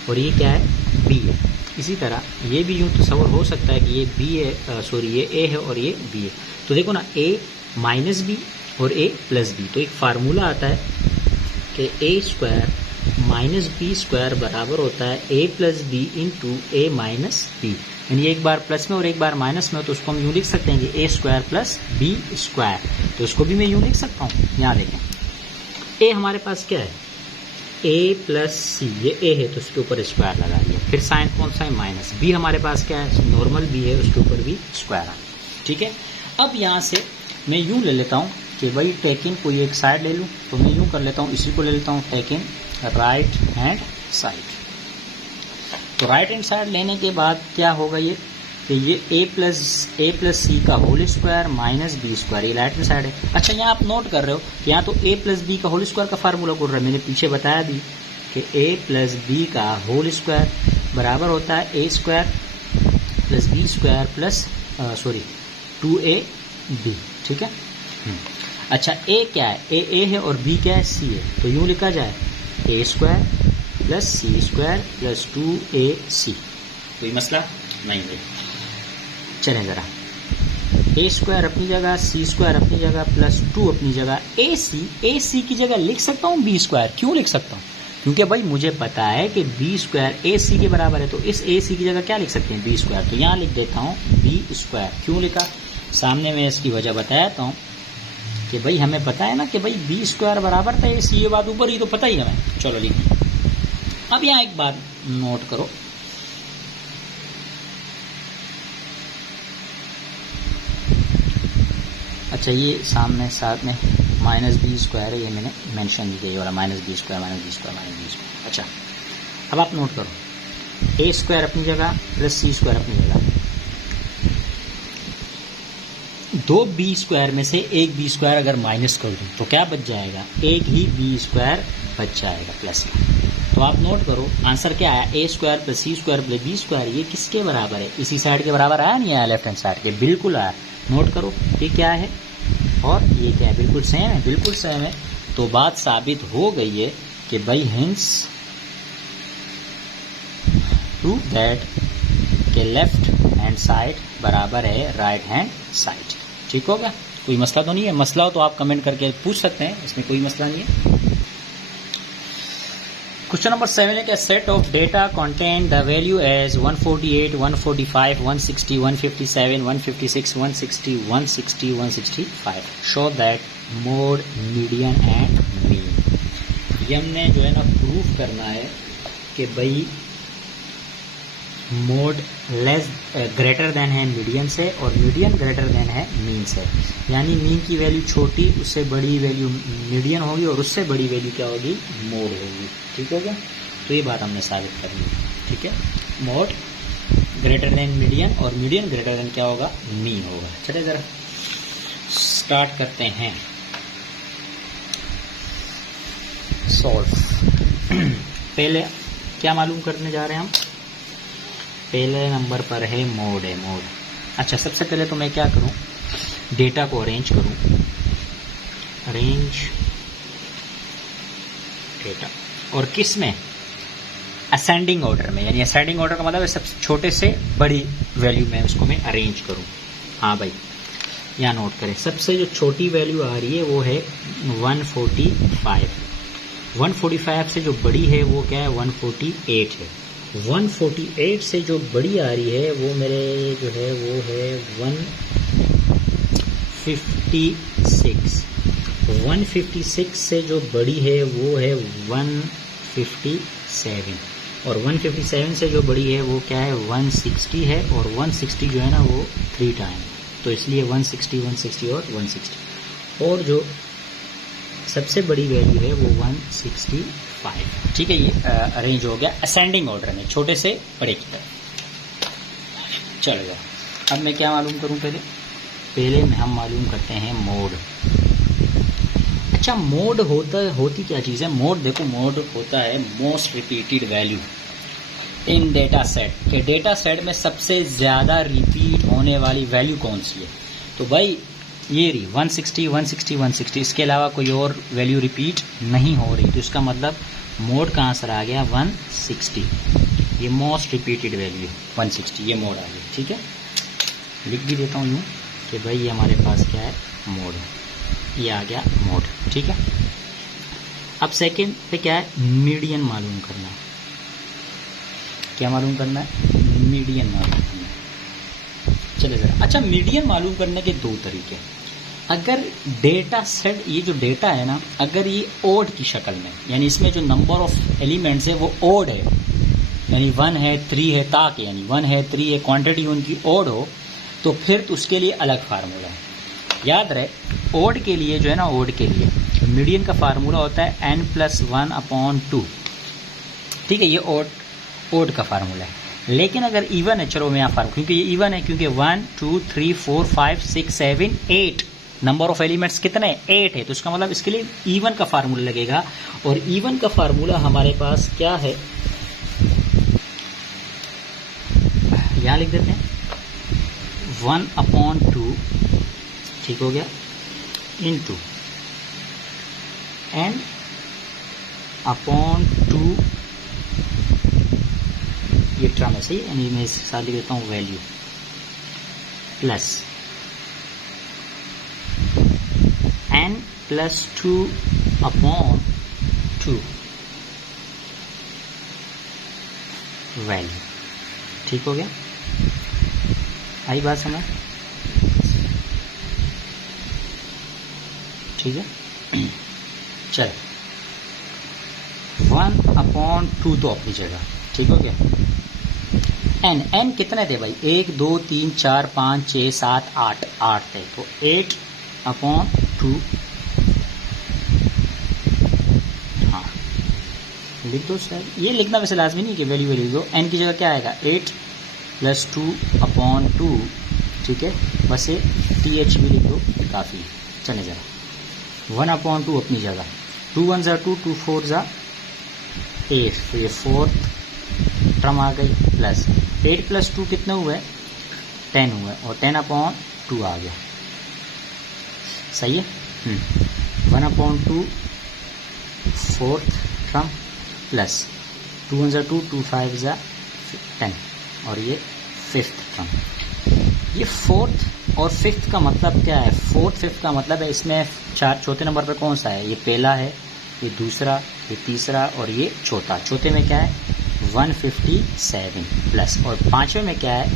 और ये क्या है, बी है। इसी तरह ये भी यूँ तस्वर हो सकता है कि ये बी है, सॉरी ये ए है और ये बी है। तो देखो ना, ए माइनस बी और ए प्लस बी, तो एक फार्मूला आता है कि ए स्क्वायर माइनस बी स्क्वायर बराबर होता है ए प्लस बी इंटू ए माइनस बी, यानी एक बार प्लस में और एक बार माइनस में हो तो उसको हम यूँ लिख सकते हैं कि ए स्क्वायर प्लस बी स्क्वायर, तो इसको भी मैं यूँ लिख सकता हूँ। यहाँ देखें ए हमारे पास क्या है, ए प्लस सी, ये ए है तो उसके ऊपर स्क्वायर लगा दिया, फिर साइन कौन सा है माइनस, बी हमारे पास क्या है नॉर्मल बी है उसके ऊपर भी स्क्वायर आ, ठीक है। अब यहाँ से मैं यूँ ले लेता हूँ कि भाई टेकिन कोई एक साइड ले लूँ, तो मैं यूँ कर लेता हूँ, इसी को ले लेता हूँ टेकिन राइट हैंड साइड। तो राइट हैंड साइड लेने के बाद क्या होगा ये कि ये ए प्लस सी का whole square minus B square, ये राइट हैंड साइड है। अच्छा यहाँ आप नोट कर रहे हो कि यहाँ तो ए प्लस बी का होल स्क्वायर का फार्मूला बोल रहा है, मैंने पीछे बताया भी कि ए प्लस बी का होल स्क्वायर बराबर होता है A square plus B square plus 2ab, ठीक है। अच्छा ए क्या है, ए है और बी क्या है सी है, तो यूँ लिखा जाए ए square plus C square plus 2ac, कोई मसला नहीं है। चलें ज़रा, ए स्क्वायर अपनी जगह, सी स्क्वायर अपनी जगह, प्लस 2 अपनी जगह, ए सी की जगह लिख सकता हूँ बी स्क्वायर, क्यों लिख सकता हूँ, क्योंकि भाई मुझे पता है कि बी स्क्वायर ए सी के बराबर है, तो इस ए सी की जगह क्या लिख सकते हैं बी स्क्वायर, तो यहाँ लिख देता हूँ बी स्क्वायर। क्यों लिखा, सामने मैं इसकी वजह बताता हूँ कि भाई हमें पता है ना कि भाई बी स्क्वायर बराबर था ए सी, ये बात ऊपर ही तो पता ही है हमें। चलो लिखिए। अब यहाँ एक बात नोट करो, अच्छा ये सामने साथ में माइनस बी स्क्वायर है, ये मैंने मेंशन नहीं किया, ये वाला minus B square minus B square minus B square. अच्छा अब आप नोट करो, ए स्क्वायर अपनी जगह प्लस सी स्क्वायर अपनी जगह, दो बी स्क्वायर में से एक बी स्क्वायर अगर माइनस कर दूँ तो क्या बच जाएगा, एक ही बी स्क्वायर बच जाएगा प्लस का। तो आप नोट करो आंसर क्या आया, ए square plus C square plus B square, ये किसके बराबर है, इसी साइड के बराबर आया नहीं आया, लेफ्ट हैंड साइड के, बिल्कुल आया। नोट करो ये क्या है और ये क्या है, बिल्कुल सेम है, बिल्कुल सेम है। तो बात साबित हो गई है कि भाई हिंस प्रूव दैट के लेफ्ट हैंड साइड बराबर है राइट हैंड साइड। ठीक होगा, कोई मसला तो नहीं है, मसला हो तो आप कमेंट करके पूछ सकते हैं, इसमें कोई मसला नहीं है। क्वेश्चन नंबर 7 है कि set of data contain the value as 148, 145, 160, 157, 156, 160, 160, 165। Show that mode, median and mean. ये हमने जो है ना प्रूफ करना है कि भाई मोड लेस ग्रेटर देन है मीडियन से और मीडियन ग्रेटर देन है मीन से, यानी मीन की वैल्यू छोटी, उससे बड़ी वैल्यू मीडियन होगी और उससे बड़ी वैल्यू क्या होगी, मोड होगी। ठीक हो गया, तो ये बात हमने साबित करनी है। ठीक है, मोड ग्रेटर देन मीडियन और मीडियन ग्रेटर देन क्या होगा, मीन होगा। चलिए ज़रा स्टार्ट करते हैं सॉल्व। पहले क्या मालूम करने जा रहे हैं हम, पहले नंबर पर है मोड है, मोड। अच्छा सबसे पहले तो मैं क्या करूं, डेटा को अरेंज करूं, अरेंज डेटा, और किस में, असेंडिंग ऑर्डर में, यानी असेंडिंग ऑर्डर का मतलब है सबसे छोटे से बड़ी वैल्यू में उसको मैं अरेंज करूं। हाँ भाई यहाँ नोट करें, सबसे जो छोटी वैल्यू आ रही है वो है 145, 145 से जो बड़ी है वो क्या है, 148 है। 148 से जो बड़ी आ रही है वो मेरे जो है वो है 156, 156 से जो बड़ी है वो है 157, और 157 से जो बड़ी है वो क्या है 160 है, और 160 जो है ना वो 3 टाइम, तो इसलिए 160, 160 और 160, और जो सबसे बड़ी वैल्यू है वो 165। ठीक है, ये अरेंज हो गया असेंडिंग ऑर्डर में, छोटे से बड़े की तरफ। चलेगा, अब मैं क्या मालूम करूं, पहले में हम मालूम करते हैं मोड। अच्छा मोड होती क्या चीज़ है, मोड देखो, मोड होता है most repeated value in data set, के डेटा सेट में सबसे ज़्यादा रिपीट होने वाली वैल्यू कौन सी है। तो भाई ये रही 160, 160, 160, इसके अलावा कोई और वैल्यू रिपीट नहीं हो रही, तो इसका मतलब मोड का आंसर आ गया 160। ये मोस्ट रिपीटेड वैल्यू 160, ये मोड आ गया। ठीक है, लिख भी देता हूँ यूँ कि भाई ये हमारे पास क्या है, मोड है, ये आ गया मोड। ठीक है, अब सेकंड पे क्या है, मीडियन मालूम करना है। क्या मालूम करना है, मीडियन मालूम करना है। चले जरा, अच्छा मीडियन मालूम करने के दो तरीके। अगर डेटा सेट, ये जो डेटा है ना, अगर ये ओड की शक्ल में, यानी इसमें जो नंबर ऑफ एलिमेंट्स है वो ओड है, यानी 1 है 3 है ताक, यानी 1 है 3 है, क्वांटिटी उनकी ओड हो, तो फिर तो उसके लिए अलग फार्मूला है। याद रहे, ओड के लिए जो है ना, ओड के लिए मीडियन का फार्मूला होता है n+1/2। ठीक है, ये ओड का फार्मूला है। लेकिन अगर इवन है, चलो मैं यहाँ फार्मूला, क्योंकि ये इवन है, क्योंकि 1 2 3 4 5 6 7 8 नंबर ऑफ एलिमेंट्स कितने, 8 है, तो इसका मतलब इसके लिए इवन का फार्मूला लगेगा। और इवन का फार्मूला हमारे पास क्या है, यहाँ लिख देते हैं 1/2, ठीक हो गया, इंटू n/2, ये टर्म है सही, यानी मैं इसके साथ लिख देता हूँ वैल्यू, प्लस n+2/2 वैल्यू। ठीक हो गया, आई बात समझ, ठीक है। चल 1/2 तो अपनी जगह, ठीक हो गया। n कितने थे भाई, 1 2 3 4 5 6 7 8 थे, तो 8/2, हाँ लिख दो शायद, ये लिखना वैसे लाजमी नहीं कि वैल्यू लिख दो, n की जगह क्या आएगा 8+2/2, ठीक है, बस ये TH भी लिख दो, काफ़ी। चले ज़रा 1/2 अपनी जगह, 2 1 ज़ा 2 2 4 ज़ा 8, तो ये फोर्थ टर्म आ गई, प्लस 8+2 कितने हुए, 10 हुए, और 10/2 आ गया, सही है। 1/2 फोर्थ टर्म, प्लस 2 1 ज़ा 2 2 5 ज़ा 10, और ये फिफ्थ टर्म। ये फोर्थ और फिफ्थ का मतलब क्या है, फोर्थ फिफ्थ का मतलब है, इसमें चौथे नंबर पे कौन सा है, ये पहला है, ये दूसरा, ये तीसरा, और ये चौथा। चौथे में क्या है 157 प्लस, और पांचवें में क्या है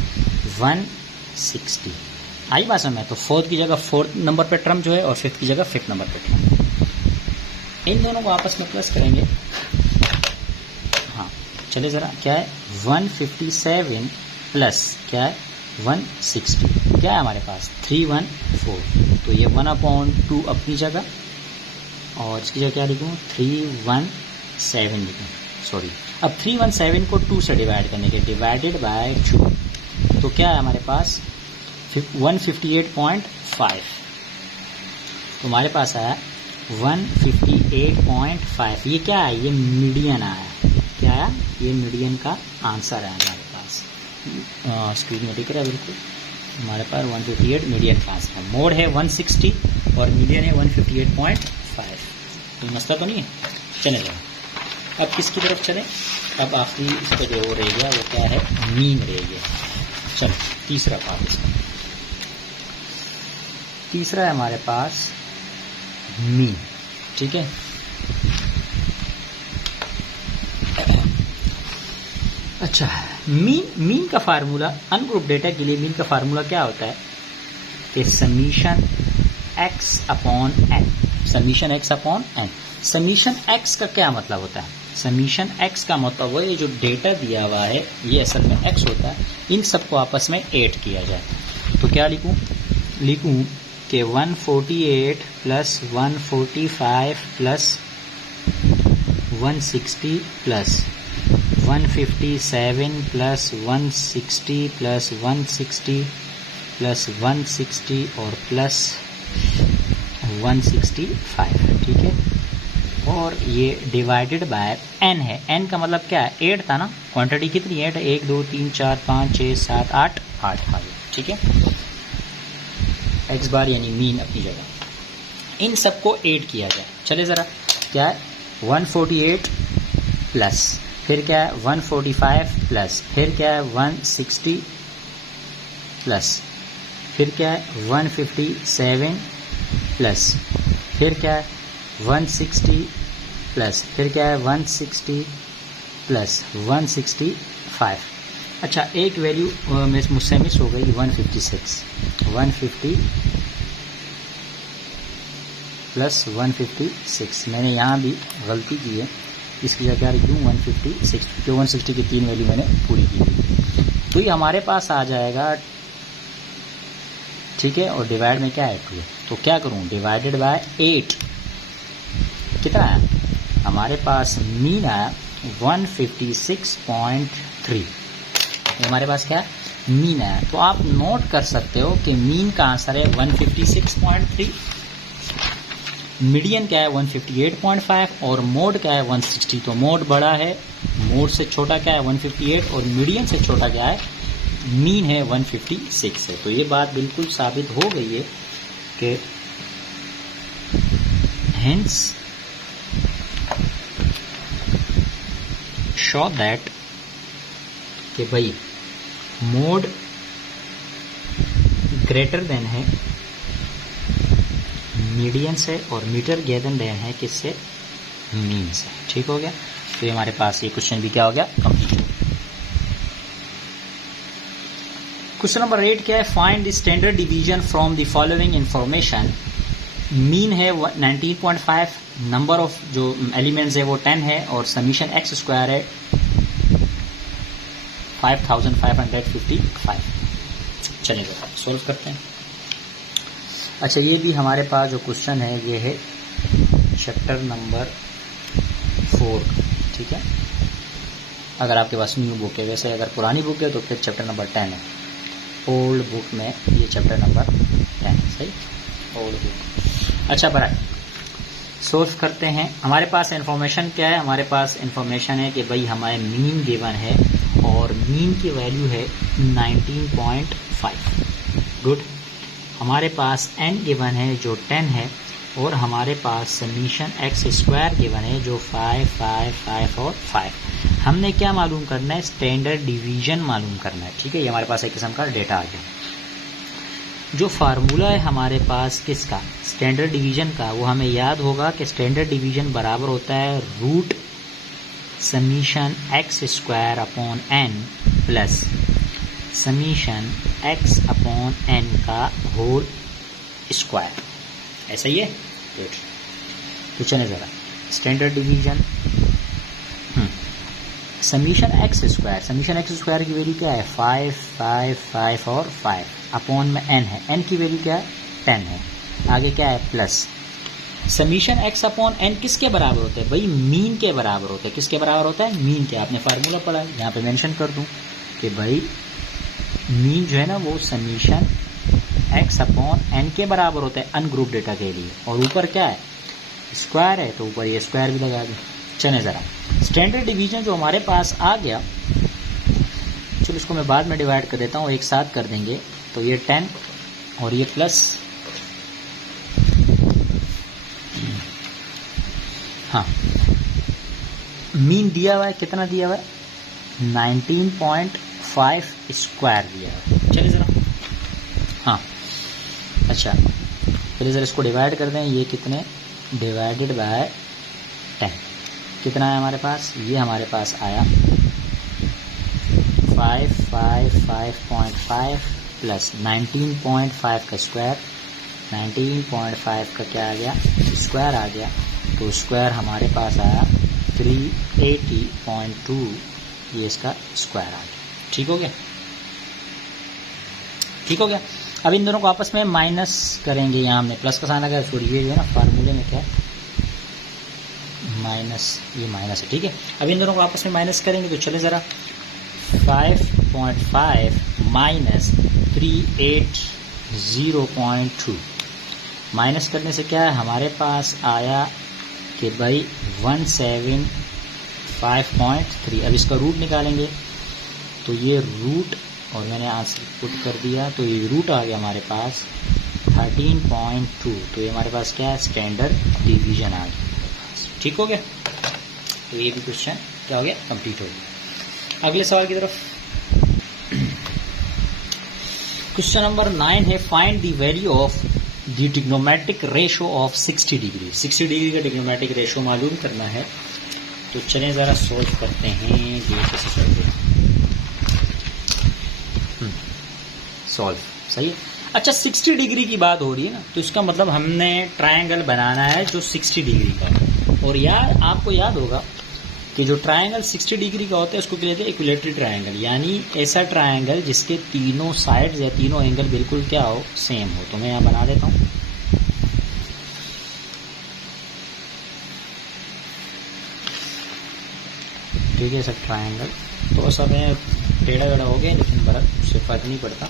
160। आई बात समझ में, तो फोर्थ की जगह फोर्थ नंबर पे टर्म जो है, और फिफ्थ की जगह फिफ्थ नंबर पे टर्म, इन दोनों को आपस में प्लस करेंगे। हाँ चले ज़रा, क्या है 157 प्लस क्या है 160, क्या है हमारे पास 314, तो ये 1/2 अपनी जगह, और इसकी जगह क्या लिखूँ 317 लिखूँ, सॉरी। अब 317 को 2 से डिवाइड करने के, डिवाइडेड बाय 2, तो क्या है हमारे पास 158.5, तो हमारे पास आया 158.5। ये क्या है, ये मीडियन आया, क्या आया, ये मीडियन का आंसर है हमारे पास, स्क्रीन में दिख रहा है बिल्कुल, हमारे पास 158 मीडियन का आंसर है। मोड है 160 और मीडियन है 158.5, तो मसला तो नहीं है। चले जाओ, अब किसकी तरफ चले, अब आखिरी इस पर जो रह गया वो क्या है, मीन रह गया। चलो तीसरा पार्ट इसका, तीसरा है हमारे पास मीन, ठीक है। अच्छा, मीन का फार्मूला अनग्रुप डेटा के लिए, मीन का फार्मूला क्या होता है कि summation x/n, summation x/n। Summation x का क्या मतलब होता है, समीशन x का मतलब वो ये जो डेटा दिया हुआ है ये असल में x होता है, इन सबको आपस में ऐड किया जाए, तो क्या लिखूं कि 148 plus 145 plus 160 plus 157 plus 160 plus 160 plus 160 और प्लस 165, ठीक है। और ये डिवाइडेड बाय n है, n का मतलब क्या है 8 था ना, क्वांटिटी कितनी 8 है, 1 2 3 4 5 6 7 8 8 था, ठीक है। x बार यानी मीन अपनी जगह, इन सबको ऐड किया जाए। चले ज़रा, क्या है 148 प्लस, फिर क्या है 145 प्लस, फिर क्या है 160 प्लस, फिर क्या है 157 प्लस, फिर क्या है 160 प्लस फिर क्या है 160 प्लस 165। अच्छा एक वैल्यू मुझसे मिस हो गई 156 प्लस 156 मैंने यहाँ भी गलती की है, इसकी जगह लिख दूँ 156 क्योंकि 160 की 3 वैल्यू मैंने पूरी की थी। तो ये हमारे पास आ जाएगा, ठीक है, और डिवाइड में क्या है 2, तो क्या करूँ डिवाइडेड बाय 8 कितना है हमारे पास मीन आया 156.3, हमारे पास क्या मीन आया। तो आप नोट कर सकते हो कि मीन का आंसर है 156.3, मीडियन क्या है 158.5 और मोड क्या है 160। तो मोड बड़ा है, मोड से छोटा क्या है 158 और मीडियन से छोटा क्या है मीन है 156 है। तो ये बात बिल्कुल साबित हो गई है कि हेंस शो दैट कि भाई मोड ग्रेटर देन है मीडियन से और मीटर ग्रेटर देन है किससे मीन से। ठीक हो गया। तो ये हमारे पास ये क्वेश्चन भी क्या हो गया कंप्लीट। क्वेश्चन नंबर 8 क्या है, find the standard division from the following information. Mean है 19.5, नंबर ऑफ जो एलिमेंट्स है वो 10 है और समीशन एक्स स्क्वायर है 5555। चलिए सॉल्व करते हैं। अच्छा ये भी हमारे पास जो क्वेश्चन है ये है चैप्टर नंबर 4, ठीक है। अगर आपके पास न्यू बुक है, वैसे अगर पुरानी बुक है तो फिर चैप्टर नंबर 10 है। ओल्ड बुक में ये चैप्टर नंबर 10 सही, ओल्ड बुक। अच्छा बराबर सोल्व करते हैं। हमारे पास इन्फॉर्मेशन क्या है, हमारे पास इन्फॉर्मेशन है कि भाई हमारे मीन गिवन है और मीन की वैल्यू है 19.5। गुड। हमारे पास n गिवन है जो 10 है और हमारे पास समीशन एक्स स्क्वायर गिवन है जो 5, 5, 5 और 5। हमने क्या मालूम करना है, स्टैंडर्ड डिवीजन मालूम करना है। ठीक है, ये हमारे पास एक किस्म का डेटा आ गया। जो फार्मूला है हमारे पास किसका, स्टैंडर्ड डिवीजन का, वो हमें याद होगा कि स्टैंडर्ड डिवीजन बराबर होता है root summation X square upon N plus summation X upon N का होल स्क्वायर। ऐसा ही है। गुड। तो चले ज़रा standard division summation X square की वैल्यू क्या है 5, 5, 5 और 5 अपॉन में n है, n की वैल्यू क्या है 10 है। आगे क्या है plus summation x upon n किसके बराबर होता है भाई, मीन के बराबर होता है। किसके बराबर होता है, मीन के। आपने फार्मूला पढ़ा है, यहाँ पे मेंशन कर दूं कि भाई मीन जो है ना वो समीशन x अपॉन n के बराबर होता है अनग्रुप डेटा के लिए, और ऊपर क्या है स्क्वायर है तो ऊपर ये स्क्वायर भी लगा दें। चले ज़रा स्टैंडर्ड डिवीजन जो हमारे पास आ गया, चलो इसको मैं बाद में डिवाइड कर देता हूँ, एक साथ कर देंगे। तो ये 10 और ये प्लस, हाँ मीन दिया हुआ है, कितना दिया हुआ है 19.5 स्क्वायर दिया हुआ है। चलिए ज़रा हाँ अच्छा चलिए ज़रा इसको डिवाइड कर दें। ये कितने डिवाइडेड बाय 10 कितना है हमारे पास, ये हमारे पास आया 555.5 प्लस 19.5 का स्क्वायर, 19.5 का क्या आ गया स्क्वायर आ गया, तो स्क्वायर हमारे पास आया 380.2, ये इसका स्क्वायर आ गया। ठीक हो गया, ठीक हो गया। अब इन दोनों को आपस में माइनस करेंगे, यहाँ हमने प्लस का साइन लगा, सॉरी ये जो है ना फार्मूले में क्या है माइनस, ये माइनस है। ठीक है, अब इन दोनों को आपस में माइनस करेंगे। तो चले ज़रा 5.5 माइनस 380.2 माइनस करने से क्या है हमारे पास आया कि भाई 175.3। अब इसका रूट निकालेंगे तो ये रूट, और मैंने आंसर पुट कर दिया तो ये रूट आ गया हमारे पास 13.2। तो ये हमारे पास क्या है स्टैंडर्ड डिवीजन आ गया। ठीक हो गया। तो ये भी क्वेश्चन क्या हो गया कंप्लीट हो गया। अगले सवाल की तरफ। क्वेश्चन नंबर 9 है, find the value of the trigonometric ratio of 60 degree. 60 degree का ट्रिग्नोमेट्रिक रेशो मालूम करना है, तो चलें ज़रा सोल्व करते हैं। ये कैसे सॉल्व है? सॉल्व सही है। अच्छा, 60 डिग्री की बात हो रही है ना, तो इसका मतलब हमने ट्रायंगल बनाना है जो 60 डिग्री का है। और यार आपको याद होगा कि जो ट्रायंगल 60 डिग्री का होता है उसको कहते हैं इक्विलेटरल ट्रायंगल, यानी ऐसा ट्रायंगल जिसके तीनों साइड्स या तीनों एंगल बिल्कुल क्या हो, सेम हो। तो मैं यहाँ बना देता हूँ। ठीक है, सब ट्रायंगल तो सब में टेढ़ा वेढ़ा हो गया, लेकिन बड़ा उससे फर्क नहीं पड़ता।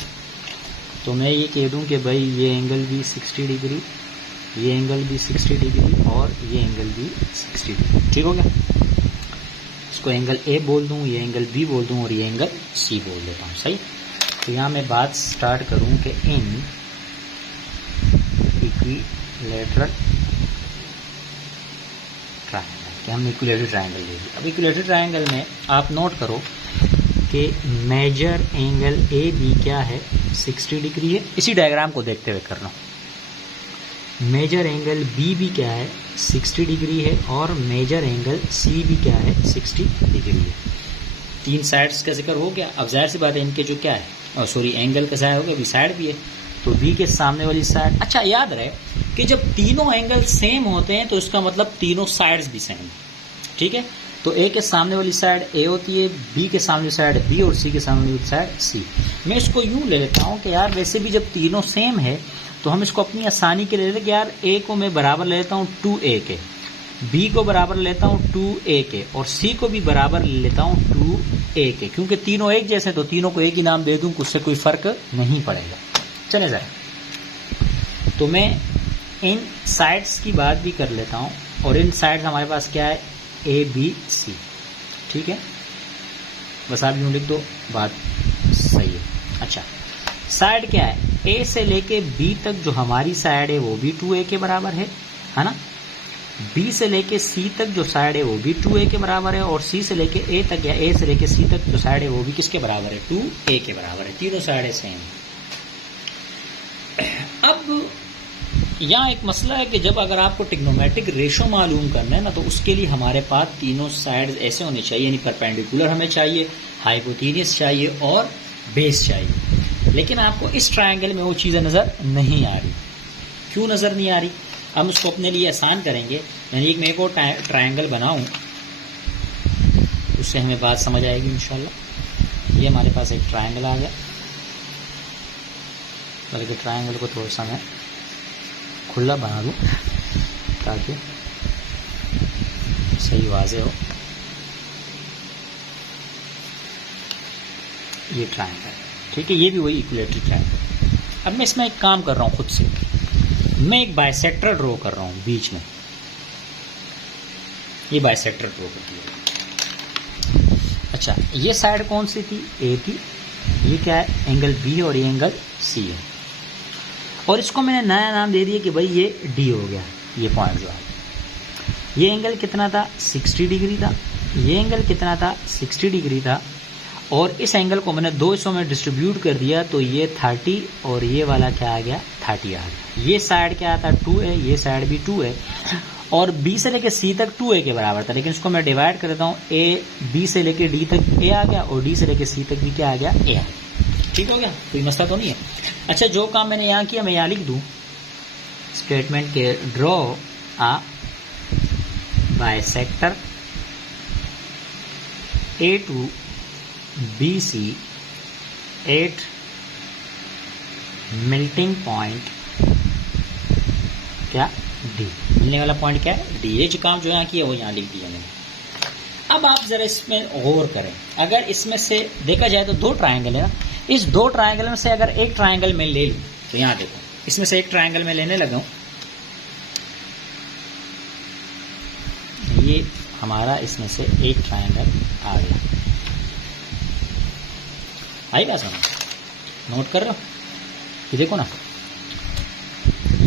तो मैं ये कह दूं कि भाई ये एंगल भी 60 डिग्री, ये एंगल भी 60 डिग्री और ये एंगल भी 60 डिग्री। ठीक हो गया? इसको एंगल ए बोल दूं, ये एंगल बी बोल दूं और ये एंगल सी बोल देता हूँ। सही। तो यहाँ मैं बात स्टार्ट करूँ कि इन इक्विलेटरल ट्रायंगल, कि हमने इक्विलेटरल ट्रायंगल ले लिया। अब इक्विलेटरल ट्रायंगल में आप नोट करो कि मेजर एंगल ए बी क्या है, 60 डिग्री है। इसी डायग्राम को देखते हुए करना। मेजर एंगल बी भी क्या है, 60 डिग्री है। और मेजर एंगल सी भी क्या है, 60 डिग्री है। तीन साइड्स का जिक्र हो गया। अब जाहिर सी बात है इनके जो क्या है, सॉरी एंगल का साइड हो गया, बी साइड भी है, तो बी के सामने वाली साइड। अच्छा, याद रहे कि जब तीनों एंगल सेम होते हैं तो इसका मतलब तीनों साइड्स भी सेम है। ठीक है, तो ए के सामने वाली साइड ए होती है, बी के सामने साइड बी और सी के सामने वाली साइड सी। मैं इसको यूं ले लेता हूं कि यार वैसे भी जब तीनों सेम है तो हम इसको अपनी आसानी के ले लेते हैं कि यार ए को मैं बराबर ले लेता हूं 2a के, बी को बराबर लेता हूं 2a के और सी को भी बराबर ले लेता हूं 2a के, क्योंकि तीनों एक जैसे, तो तीनों को एक ही नाम दे दूं, उससे कोई फर्क नहीं पड़ेगा। चले जरा, तो मैं इन साइड्स की बात भी कर लेता हूं। और इन साइड्स हमारे पास क्या है, ए बी सी। ठीक है, बस आप यूं लिख दो, बात सही है। अच्छा, साइड क्या है, ए से लेके बी तक जो हमारी साइड है वो भी 2a के बराबर है ना। बी से लेके सी तक जो साइड है वो भी 2a के बराबर है। और सी से लेके ए तक या ए से लेके सी तक जो साइड है वो भी किसके बराबर है, 2a के बराबर है। तीनों साइडें सेम। अब यहाँ एक मसला है कि जब अगर आपको ट्रिग्नोमेट्रिक रेशो मालूम करना है ना, तो उसके लिए हमारे पास तीनों साइड ऐसे होने चाहिए, यानी परपेंडिकुलर हमें चाहिए, हाइपोटेनियस चाहिए और बेस चाहिए। लेकिन आपको इस ट्रायंगल में वो चीज़ें नज़र नहीं आ रही। क्यों नज़र नहीं आ रही? हम उसको अपने लिए आसान करेंगे, यानी एक मैं एक और ट्रायंगल बनाऊं, उससे हमें बात समझ आएगी इंशाल्लाह। ये हमारे पास एक ट्रायंगल आ गया, बल्कि ट्रायंगल को थोड़ा सा मैं खुला बना दूं ताकि सही वाज़े हो। ये ट्रायंगल, ठीक है, ये भी वही इक्विलेटरल ट्रायंगल। अब मैं इसमें एक काम कर रहा हूँ खुद से, मैं एक बाइसेक्टर ड्रॉ कर रहा हूँ बीच में। ये बाइसेक्टर ड्रॉ कर दिया। अच्छा, ये साइड कौन सी थी, ए थी। ये क्या है, एंगल बी और ये एंगल सी है। और इसको मैंने नया नाम दे दिया कि भाई ये डी हो गया। ये पॉइंट जो है, ये एंगल कितना था, 60 डिग्री था। ये एंगल कितना था, 60 डिग्री था। और इस एंगल को मैंने दो हिस्सों में डिस्ट्रीब्यूट कर दिया, तो ये 30 और ये वाला क्या आ गया, 30 आ गया। ये साइड क्या आता, 2a, ये साइड भी 2a। और b से लेके c तक 2a के बराबर था, लेकिन इसको मैं डिवाइड कर देता हूँ, a b से लेके d तक a आ गया और d से लेके c तक भी क्या आ गया, a आ गया। ठीक हो गया, कोई मसला तो नहीं है। अच्छा, जो काम मैंने यहाँ किया मैं यहाँ लिख दूँ स्टेटमेंट के, draw a bisector A to BC at meeting point क्या, डी। मिलने वाला पॉइंट क्या है, डी। ये जो काम जो यहाँ किया वो यहाँ लिख दिया मैंने। अब आप जरा इसमें गौर करें, अगर इसमें से देखा जाए तो दो ट्रायंगल है ना, इस दो ट्रायंगल में से अगर एक ट्रायंगल में ले लूँ, तो यहाँ देखो, इसमें से एक ट्रायंगल में लेने लगा हूँ, ये हमारा इसमें से एक ट्रायंगल आ गया। आई बात समझ, नोट कर रहे हो कि देखो ना,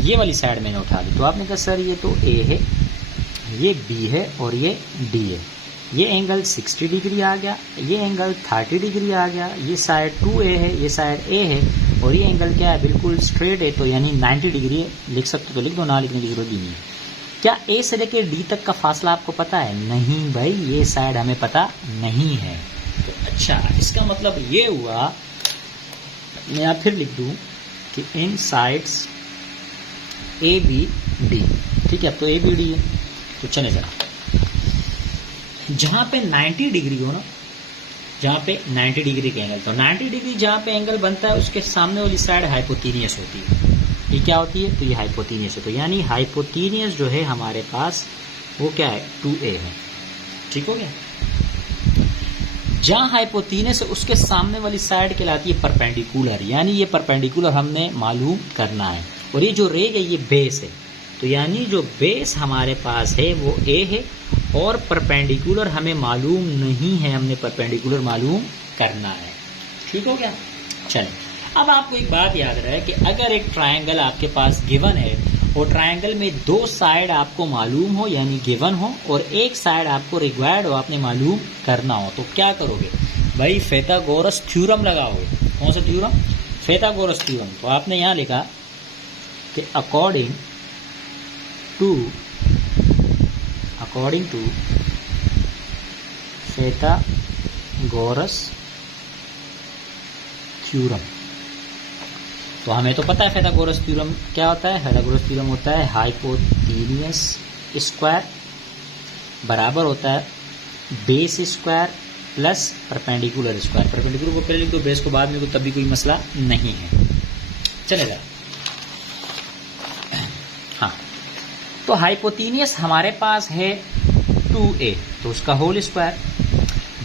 ये वाली साइड मैंने उठा ली, तो आपने कहा सर ये तो ए है, ये बी है और ये डी है। ये एंगल 60 डिग्री आ गया, ये एंगल 30 डिग्री आ गया, ये साइड 2a है, ये साइड a है। और ये एंगल क्या है, बिल्कुल स्ट्रेट है, तो यानी 90 डिग्री है। लिख सकते तो लिख दो, ना लिखने की जरूरत ही नहीं है। क्या ए से लेके डी तक का फासला आपको पता है? नहीं भाई, ये साइड हमें पता नहीं है। तो अच्छा, इसका मतलब ये हुआ, मैं यहाँ फिर लिख दूं कि इन साइड्स ए बी डी, ठीक है। अब तो ए बी डी है, तो चले जरा, जहां पे 90 डिग्री हो ना, जहां पे 90 डिग्री का एंगल, तो 90 डिग्री जहां पे एंगल बनता है उसके सामने वाली साइड हाइपोटीनियस होती है। ये क्या होती है? तो ये हाइपोटीनियस है। तो यानी हाइपोटीनियस जो है हमारे पास वो क्या है? 2a है। ठीक हो गया। जहां हाइपोटीनियस है उसके सामने वाली साइड कहलाती है परपेंडिकुलर, यानी ये परपेंडिकुलर हमने मालूम करना है। और ये जो रेग है ये बेस है, तो यानी जो बेस हमारे पास है वो a है, और परपेंडिकुलर हमें मालूम नहीं है, हमने परपेंडिकुलर मालूम करना है। ठीक हो गया। चलिए, अब आपको एक बात याद रहे कि अगर एक ट्रायंगल आपके पास गिवन है और ट्रायंगल में दो साइड आपको मालूम हो यानी गिवन हो, और एक साइड आपको रिक्वायर्ड हो, आपने मालूम करना हो, तो क्या करोगे भाई? पाइथागोरस थ्योरम लगाओगे। कौन सा थ्योरम? Pythagoras theorem. तो आपने यहाँ लिखा कि अकॉर्डिंग टू पाइथागोरस थ्योरम। तो हमें तो पता है पाइथागोरस थ्योरम क्या होता है। पाइथागोरस थ्योरम होता है हाइपोटीनियस स्क्वायर बराबर होता है base square plus perpendicular square. Perpendicular को पहले लिख दो, बेस को बाद में, को तब भी कोई मसला नहीं है। चलेगा। हाँ, तो हाइपोटीनियस हमारे पास है 2a, तो उसका होल स्क्वायर,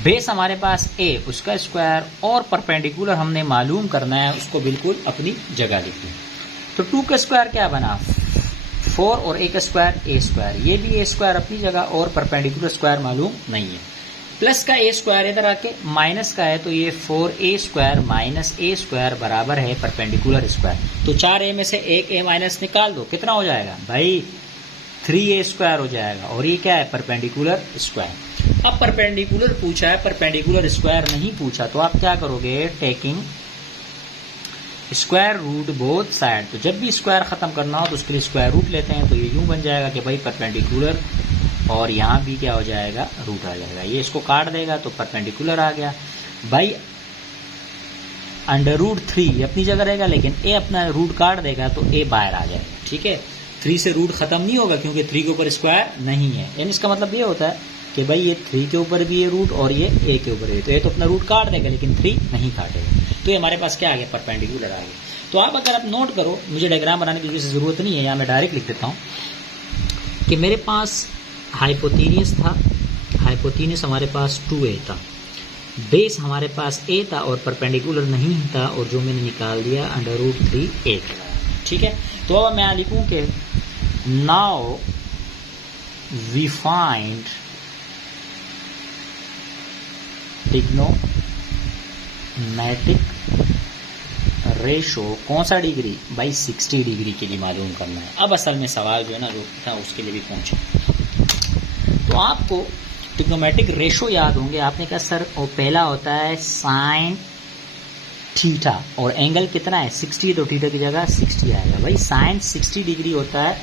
बेस हमारे पास a, उसका स्क्वायर, और परपेंडिकुलर हमने मालूम करना है, उसको बिल्कुल अपनी जगह लिख दें। तो 2 का स्क्वायर क्या बना? 4, और a का स्क्वायर a स्क्वायर, ये भी a स्क्वायर अपनी जगह, और परपेंडिकुलर स्क्वायर मालूम नहीं है। प्लस का a स्क्वायर इधर आके माइनस का है, तो ये 4a square minus a square बराबर है परपेंडिकुलर स्क्वायर। तो 4a में से एक a माइनस निकाल दो, कितना हो जाएगा भाई? 3a स्क्वायर हो जाएगा। और ये क्या है? Perpendicular square. अब परपेंडिकुलर पूछा है, परपेंडिकुलर स्क्वायर नहीं पूछा, तो आप क्या करोगे? Taking square root both side. तो जब भी स्क्वायर खत्म करना हो तो उसके लिए स्क्वायर रूट लेते हैं। तो ये यूं बन जाएगा कि भाई परपेंडिकुलर, और यहाँ भी क्या हो जाएगा? रूट आ जाएगा। ये इसको काट देगा तो परपेंडिकुलर आ गया भाई। अंडर रूट 3 अपनी जगह रहेगा, लेकिन a अपना रूट काट देगा तो a बाहर आ जाएगा। ठीक है, 3 से रूट खत्म नहीं होगा क्योंकि 3 के ऊपर स्क्वायर नहीं है। यानी इसका मतलब ये होता है कि भाई ये 3 के ऊपर भी ये रूट और ये a के ऊपर भी, तो ये तो अपना रूट काट देगा लेकिन 3 नहीं काटेगा। तो ये हमारे पास क्या आ गया? परपेंडिकुलर आ गया। तो आप अगर आप नोट करो, मुझे डायग्राम बनाने की जरूरत नहीं है, यहाँ मैं डायरेक्ट लिख देता हूँ कि मेरे पास हाइपोटीनियस था, हाइपोटीनियस हमारे पास 2a था, बेस हमारे पास a था और परपेंडिकुलर नहीं था, और जो मैंने निकाल दिया अंडर रूट 3a। ठीक है, तो अब मैं यहाँ लिखूँ कि now we find trigonometric ratio. कौन सा डिग्री भाई? 60 डिग्री के लिए मालूम करना है। अब असल में सवाल जो है ना, जो था उसके लिए भी पहुंचे। तो आपको ट्रिग्नोमेट्रिक रेशो याद होंगे। आपने कहा सर वो पहला होता है साइन थीटा, और एंगल कितना है? 60, तो थीटा की जगह 60 आएगा भाई। साइन 60 डिग्री होता है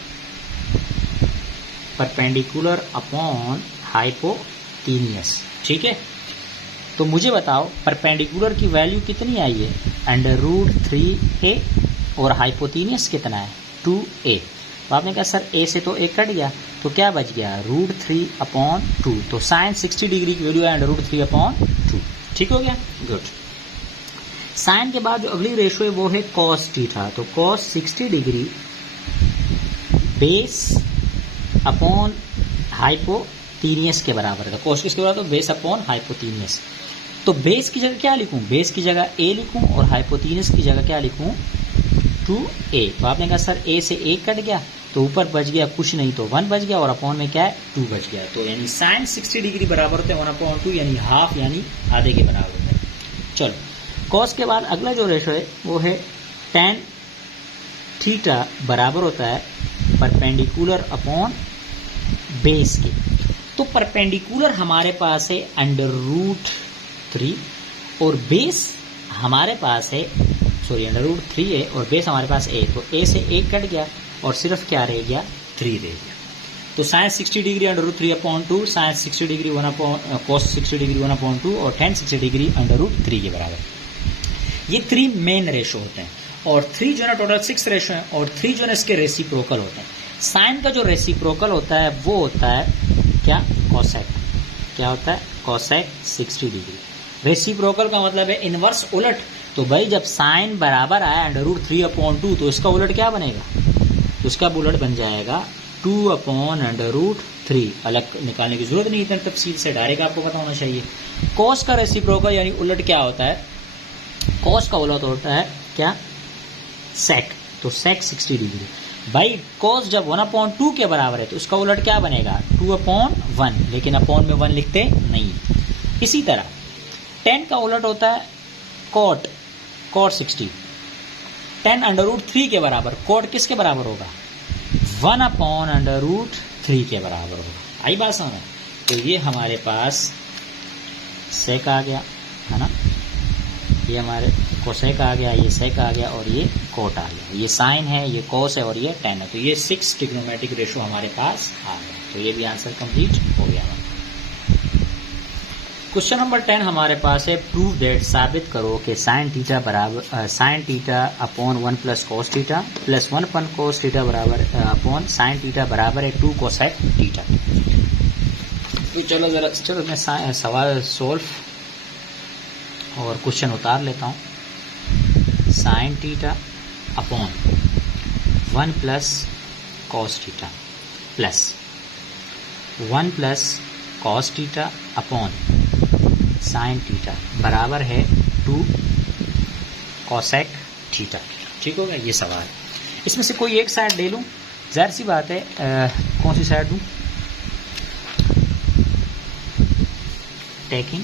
परपेंडिकुलर अपॉन हाइपोटीनियस। ठीक है, तो मुझे बताओ परपेंडिकुलर की वैल्यू कितनी आई है? अंडर रूट 3a, और हाइपोटीनियस कितना है? 2a। तो आपने कहा सर a से तो a कट गया, तो क्या बच गया? रूट 3/2। तो साइन 60 डिग्री की वैल्यू है अंडर रूट 3/2। ठीक हो गया, गुड। साइन के बाद जो अगली रेशो है वो है कॉस थीटा। तो cos 60 degree base upon hypotenuse के बराबर है। कॉस किसके बराबर? तो बेस अपॉन हाइपोटीनियस। तो बेस की जगह क्या लिखूं? बेस की जगह a लिखूं, और हाइपोटीनियस की जगह क्या लिखूं? 2a। तो आपने कहा सर a से a कट गया, तो ऊपर बच गया कुछ नहीं, तो 1 बच गया, और अपॉन में क्या है? 2 बच गया। तो यानी साइन 60 डिग्री बराबर होते हैं 1/2, यानी हाफ, यानी आधे के बराबर होता है। चलो, कॉस के बाद अगला जो रेशो है वो है tan थीटा बराबर होता है परपेंडिकुलर अपॉन बेस के। तो परपेंडिकुलर हमारे पास है अंडर रूट 3, और बेस हमारे पास है सॉरी √3a और बेस हमारे पास a, तो a से 1 कट गया और सिर्फ क्या रह गया, 3 रह गया। तो sine 60 degree √3/2, sine 60 degree cos 60 degree 1/2 और tan 60 डिग्री √3 के बराबर। ये 3 मेन रेशो होते हैं और 3 जो है ना टोटल 6 रेशो है और 3 जो है इसके रेसिप्रोकल होते हैं। साइन का जो रेसिप्रोकल होता है वो होता है क्या, कोसेक। क्या होता है, कोसेक 60 डिग्री। रेसिप्रोकल का मतलब है इनवर्स, उलट। तो भाई जब साइन बराबर आया √3/2 तो इसका उलट क्या बनेगा, तो इसका उलट बन जाएगा 2/√3। अलग निकालने की जरूरत नहीं इतनी तफसील से, डायरेक्ट आपको पता होना चाहिए। कॉस का रेसिप्रोकल यानी उलट क्या होता है, कॉस का उलट होता है क्या, सेक। तो सेक 60 डिग्री। भाई कॉस जब 1/2 के बराबर है तो इसका उलट क्या बनेगा, 2/1, लेकिन अपॉन में 1 लिखते नहीं। इसी तरह tan का उलट होता है cot 60। tan √3 के बराबर, cot किसके बराबर होगा, 1/√3 के बराबर होगा। आई बात समझ। तो ये हमारे पास सेक आ गया है ना, ये हमारे कोसेक आ गया, ये सेक आ गया और ये कोट आ गया। ये साइन है, ये कोस है और ये टेन है। तो ये 6 ट्रिग्नोमेट्रिक रेशो हमारे पास आ गया। तो ये भी आंसर कंप्लीट हो गया। क्वेश्चन नंबर 10 हमारे पास है, प्रूव दैट, साबित करो कि साइन थीटा बराबर sine theta upon 1 plus cos theta plus 1 cos theta बराबर अपॉन साइन थीटा बराबर है 2 कोसेक थीटा। तो चलो मैं सवाल सोल्व और क्वेश्चन उतार लेता हूँ। Sine theta upon 1 plus cos theta plus 1 plus cos theta upon sine theta बराबर है 2 कोसेक थीटा। ठीक हो गया ये सवाल। इसमें से कोई एक साइड ले लूँ, जाहिर सी बात है कौन सी साइड लूँ, टेकिंग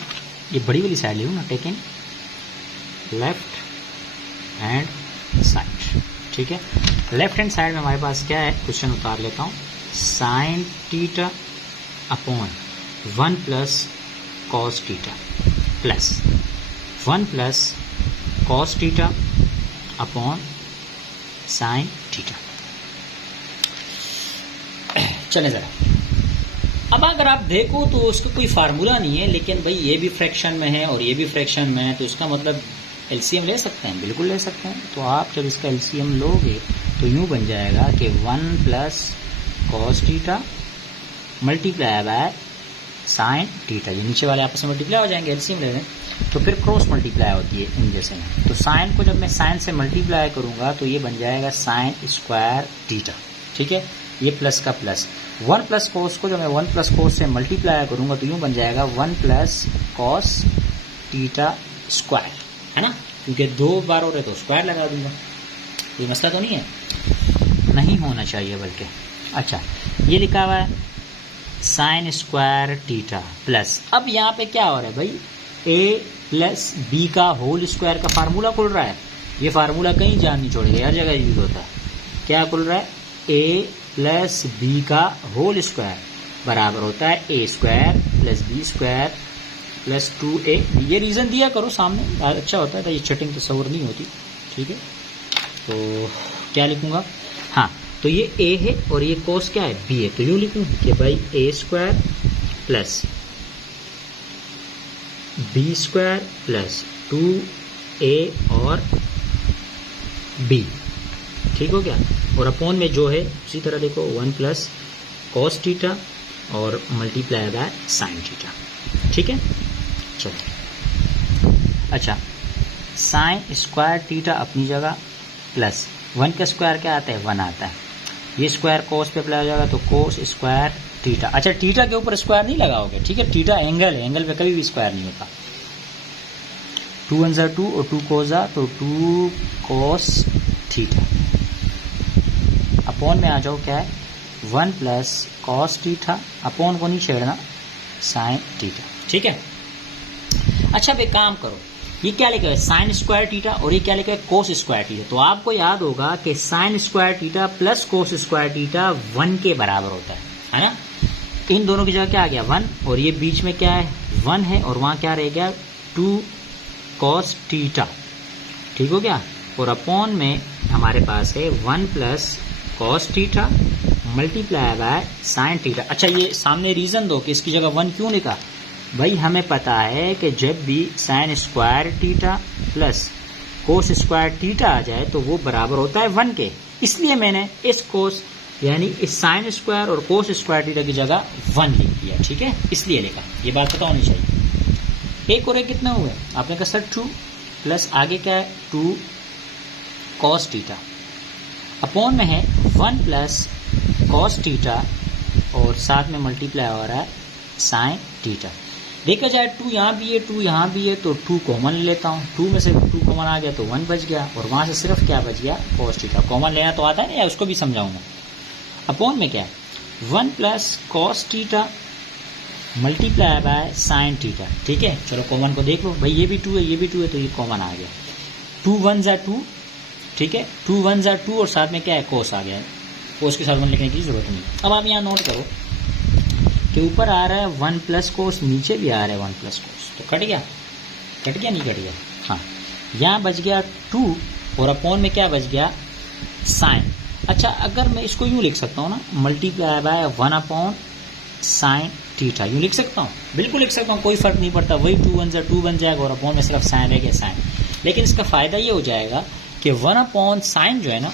ये बड़ी वाली साइड ले लूँ ना, टेकिंग लेफ्ट हैंड साइड। ठीक है, लेफ्ट हैंड साइड में हमारे पास क्या है, क्वेश्चन उतार लेता हूँ। Sine theta upon 1 plus cos theta plus 1 plus cos theta upon sine theta. चले जरा, अब अगर आप देखो तो उसका कोई फार्मूला नहीं है, लेकिन भाई ये भी फ्रैक्शन में है और ये भी फ्रैक्शन में है, तो इसका मतलब एलसीएम ले सकते हैं, बिल्कुल ले सकते हैं। तो आप जब इसका एलसीएम लोगे तो यूँ बन जाएगा कि 1 plus cos theta multiply by sine theta. ये नीचे वाले आपस में मल्टीप्लाई हो जाएंगे, एलसीएम ले लें तो फिर क्रॉस मल्टीप्लाई होती है इन जैसे में। तो साइन को जब मैं साइन से मल्टीप्लाई करूँगा तो ये बन जाएगा साइन स्क्वायर थीटा। ठीक है, ये प्लस का प्लस 1 प्लस कोस को जब मैं 1 प्लस कोस से मल्टीप्लाई करूँगा तो यूँ बन जाएगा 1 प्लस कॉस थीटा स्क्वायर, है ना, क्योंकि 2 बार हो रहे तो स्क्वायर लगा दूंगा। ये मसला तो नहीं है, नहीं होना चाहिए बल्कि। अच्छा, ये लिखा हुआ है साइन स्क्वायर थीटा प्लस, अब यहाँ पे क्या हो रहा है भाई, a प्लस बी का होल स्क्वायर का फार्मूला खुल रहा है। ये फार्मूला कहीं जान नहीं छोड़ेगा, हर जगह यूज होता है। क्या खुल रहा है, a प्लस बी का होल स्क्वायर बराबर होता है a square plus B square plus 2a। ये रीज़न दिया करो सामने, अच्छा होता है, ये चटिंग तस्वर नहीं होती। ठीक है, तो क्या लिखूंगा, हाँ तो ये a है और ये कोस क्या है, b है। तो यूँ लिखूँ कि भाई a square plus B square plus 2a और b। ठीक हो गया, और अपॉन में जो है उसी तरह देखो 1 प्लस कॉस थीटा और मल्टीप्लाई बाय साइन थीटा। ठीक है, चलो अच्छा, साइन स्क्वायर थीटा अपनी जगह प्लस 1 का स्क्वायर क्या आता है, 1 आता है। ये स्क्वायर कोस पे अप्लाई हो जाएगा तो कोस स्क्वायर थीटा। अच्छा, थीटा के ऊपर स्क्वायर नहीं लगाओगे, ठीक है, थीटा एंगल है, एंगल पे कभी भी स्क्वायर नहीं होता। 2 1 2 और 2 कोसा तो 2 कोस थीटा अपॉन में आ जाओ क्या है 1 प्लस कॉस थीटा, अपॉन को नहीं छेड़ना, साइन थीटा। ठीक है, अच्छा अब एक काम करो, ये क्या लिखा है साइन स्क्वायर थीटा और ये क्या लिखा है कोस स्क्वायर थीटा। तो आपको याद होगा कि sign square theta plus cos square theta 1 के बराबर होता है ना। इन दोनों की जगह क्या आ गया 1 और ये बीच में क्या है 1 है और वहाँ क्या रह गया 2 कॉस थीटा। ठीक हो गया, और अपॉन में हमारे पास है 1 plus cos theta multiply by sine theta. अच्छा, ये सामने रीज़न दो कि इसकी जगह 1 क्यों लिखा। भाई हमें पता है कि जब भी sine square theta plus cos square theta आ जाए तो वो बराबर होता है 1 के, इसलिए मैंने इस कोस यानी इस साइन स्क्वायर और कोस स्क्वायर थीटा की जगह 1 लिख दिया। ठीक है, इसलिए लिखा, ये बात पता होनी चाहिए। एक और एक कितना हुआ, आपने कहा सर 2 प्लस आगे क्या है 2 कॉस थीटा अपॉन में है 1 प्लस कॉस थीटा और साथ में मल्टीप्लाई हो रहा है साइन थीटा। देखा जाए 2 यहाँ भी है 2 यहाँ भी है तो 2 कॉमन ले लेता हूँ, 2 में से 2 कॉमन आ गया तो 1 बच गया और वहाँ से सिर्फ क्या बच गया कॉस थीटा। कॉमन लेना तो आता है ना, या उसको भी समझाऊंगा। अपॉन में क्या है 1 plus cos theta multiply by sine theta. ठीक है, चलो कॉमन को देख लो, भाई ये भी 2 है ये भी 2 है तो ये कॉमन आ गया। 2 1 जा 2, ठीक है 2 1 जा 2 और साथ में क्या है कोस आ गया, कोस के साथ 1 लिखने की जरूरत नहीं। अब आप यहाँ नोट करो कि ऊपर आ रहा है 1 प्लस कोस, नीचे भी आ रहा है 1 प्लस कोस, तो कट गया नहीं कट गया। हाँ, यहाँ बच गया 2 और अपॉन में क्या बच गया साइन। अच्छा, अगर मैं इसको यूँ लिख सकता हूँ ना, multiply by 1 upon sine theta, यूँ लिख सकता हूँ, बिल्कुल लिख सकता हूँ, कोई फर्क नहीं पड़ता। वही 2 1 जा 2 बन जाएगा और अपॉन में सिर्फ साइन रह गया साइन। लेकिन इसका फ़ायदा ये हो जाएगा कि 1 अपॉन साइन जो है ना,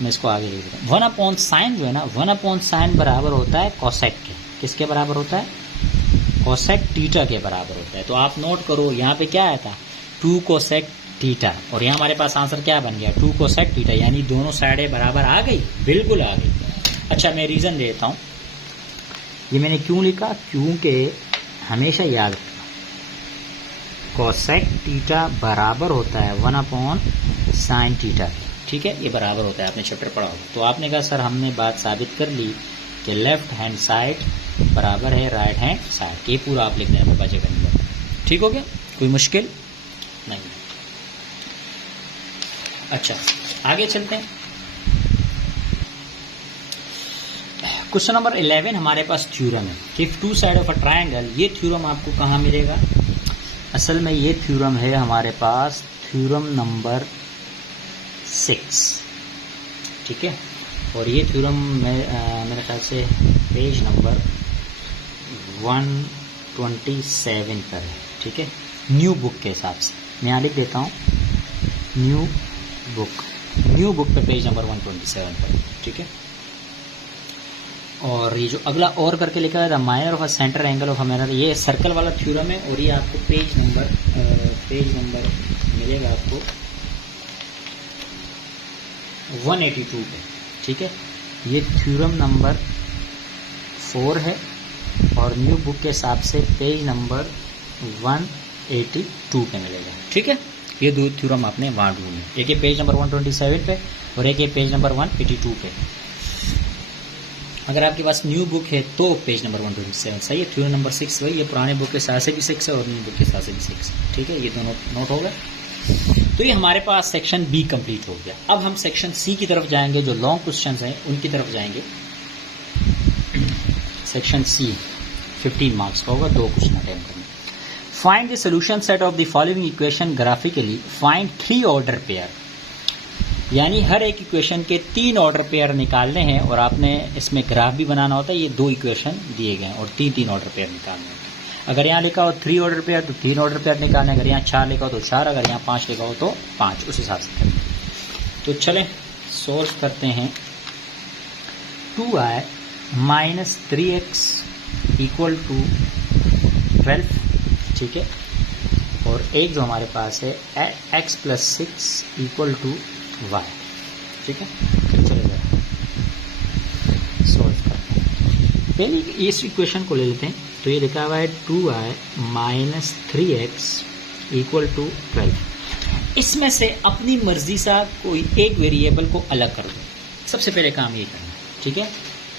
मैं इसको आगे लिख देता हूँ, 1 अपॉन साइन जो है ना, 1 अपॉन साइन बराबर होता है कोसेक के। किसके बराबर होता है? कोसेक थीटा के बराबर होता है। तो आप नोट करो, यहाँ पे क्या आया था 2 कोसेक थीटा और यहाँ हमारे पास आंसर क्या बन गया 2 कोसेक थीटा, यानी दोनों साइडें बराबर आ गई, बिल्कुल आ गई। अच्छा, मैं रीज़न देता हूँ, ये मैंने क्यों लिखा, क्योंकि हमेशा याद रखना कोसेक थीटा बराबर होता है 1 अपॉन साइन थीटा। ठीक है, ये बराबर होता है, आपने चैप्टर पढ़ा होगा। तो आपने कहा सर हमने बात साबित कर ली कि लेफ्ट हैंड साइड बराबर है राइट हैंड साइड। ये पूरा आप लिखना है बच्चे का। ठीक हो गया, कोई मुश्किल नहीं। अच्छा, आगे चलते हैं। क्वेश्चन नंबर 11 हमारे पास थ्योरम है कि if two side of a triangle. ये थ्योरम आपको कहाँ मिलेगा? असल में ये थ्योरम है हमारे पास थ्योरम नंबर 6। ठीक है, और ये थ्योरम मेरे ख्याल से पेज नंबर 127 पर है। ठीक है, न्यू बुक के हिसाब से मैं यहाँ लिख देता हूँ न्यू बुक पे पेज नंबर 127 पर। ठीक है, और ये जो अगला और करके लिखा है the minor of a centre angle of a mirror, ये सर्कल वाला थ्योरम है और ये आपको पेज नंबर मिलेगा आपको 182 पे। ठीक है, ये थ्योरम नंबर 4 है और न्यू बुक के हिसाब से पेज नंबर 182 पे मिलेगा। ठीक है, ये दो थ्योरम आपने वहाँ ढूंढे, एक ये पेज नंबर 127 पे और एक ये पेज नंबर 182 पे। अगर आपके पास न्यू बुक है तो पेज नंबर 127 सही है। थ्योरम नंबर 6 वही, ये पुराने बुक के हिसाब से भी 6 है और न्यू बुक के हिसाब से भी 6 है। ठीक है, ये दोनों नोट हो गए। तो ये हमारे पास सेक्शन बी कंप्लीट हो गया। अब हम सेक्शन सी की तरफ जाएंगे, जो लॉन्ग क्वेश्चंस हैं उनकी तरफ जाएंगे। सेक्शन सी 15 मार्क्स का होगा, 2 क्वेश्चन अटेम्प्ट करने। Find the solution set of the following equation graphically, find 3 order pair, यानी हर एक इक्वेशन के 3 ऑर्डर पेयर निकालने हैं और आपने इसमें ग्राफ भी बनाना होता है। ये 2 इक्वेशन दिए गए हैं और 3 ऑर्डर पेयर निकालने हैं। अगर यहाँ लिखा हो 3 ऑर्डर पेयर तो 3 ऑर्डर पेयर निकालने, अगर यहाँ 4 लिखा हो तो 4, अगर यहाँ 5 लिखा हो तो 5, उस हिसाब से करें। तो चलें सोल्व करते हैं। 2i minus 3x equal to 12। ठीक है, और एक जो हमारे पास है x plus 6 equal to y। ठीक है, चले जाए सोल्व करते हैं। पहले इस इक्वेशन को ले लेते हैं। तो ये लिखा हुआ है 2i minus 3x equal to 12। इसमें से अपनी मर्जी से कोई एक वेरिएबल को अलग कर दो। सबसे पहले काम ये करना है। ठीक है,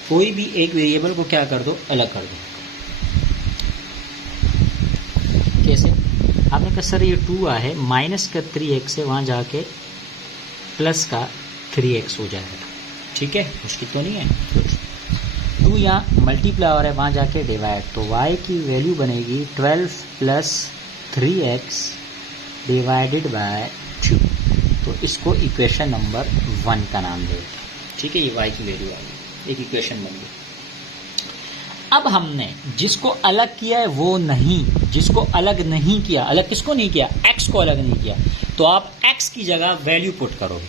कोई भी एक वेरिएबल को क्या कर दो, अलग कर दो। कैसे? आपने कहा सर ये 2i है, माइनस का 3x है, वहाँ जाके प्लस का 3x हो जाएगा। ठीक है, मुश्किल तो नहीं है। 2 यहाँ मल्टीप्लाई हो रहा है, वहाँ जाके डिवाइड, तो y की वैल्यू बनेगी 12 प्लस 3x डिवाइडेड बाय 2। तो इसको इक्वेशन नंबर 1 का नाम दे। ठीक है, ये y की वैल्यू आ गई, एक इक्वेशन बन गई। अब हमने जिसको अलग किया है वो नहीं, जिसको अलग नहीं किया, अलग किसको नहीं किया, x को अलग नहीं किया, तो आप x की जगह वैल्यू पुट करोगे।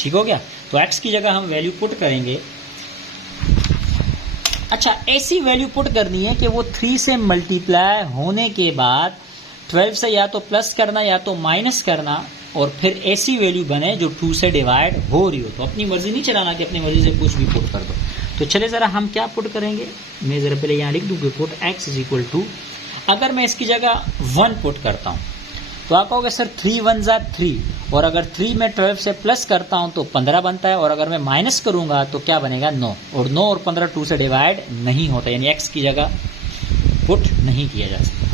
ठीक हो गया, तो x की जगह हम वैल्यू पुट करेंगे। अच्छा, ऐसी वैल्यू पुट करनी है कि वो 3 से मल्टीप्लाई होने के बाद 12 से या तो प्लस करना या तो माइनस करना, और फिर ऐसी वैल्यू बने जो 2 से डिवाइड हो रही हो। तो अपनी मर्जी नहीं चलाना कि अपनी मर्जी से कुछ भी पुट कर दो। तो चले ज़रा हम क्या पुट करेंगे, मैं ज़रा पहले यहाँ लिख दूँ कि put x is equal to, अगर मैं इसकी जगह 1 पुट करता हूँ तो आप कहोगे सर 3 1 जा 3, और अगर 3 में 12 से प्लस करता हूँ तो 15 बनता है, और अगर मैं माइनस करूँगा तो क्या बनेगा 9, और 9 और 15 2 से डिवाइड नहीं होता, यानी x की जगह पुट नहीं किया जा सकता।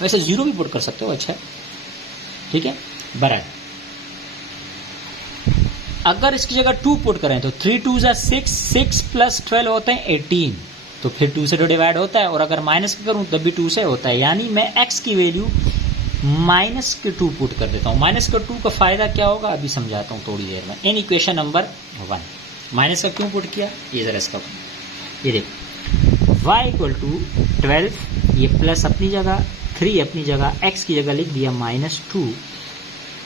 वैसे 0 भी पुट कर सकते हो, अच्छा ठीक है, बराबर। अगर इसकी जगह 2 पुट करें तो 3 2 जा 6, 6 प्लस 12 होते हैं 18, तो फिर 2 से तो डिवाइड होता है, और अगर माइनस करूं तब भी 2 से होता है, यानी मैं x की वैल्यू माइनस के 2 पुट कर देता हूं। माइनस का 2 का फायदा क्या होगा अभी समझाता हूं थोड़ी देर में। इन इक्वेशन नंबर 1 माइनस का क्यों पुट किया, ये जरा इसका, ये देखो y इक्वल टू 12, ये प्लस अपनी जगह, 3 अपनी जगह, x की जगह लिख दिया -2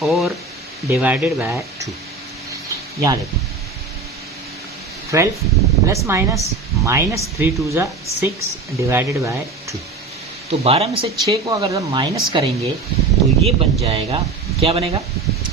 और डिवाइडेड बाय 2। यहाँ देखो 12 प्लस माइनस -3 2 जा 6 डिवाइडेड बाय 2। तो 12 में से 6 को अगर हम माइनस करेंगे तो ये बन जाएगा, क्या बनेगा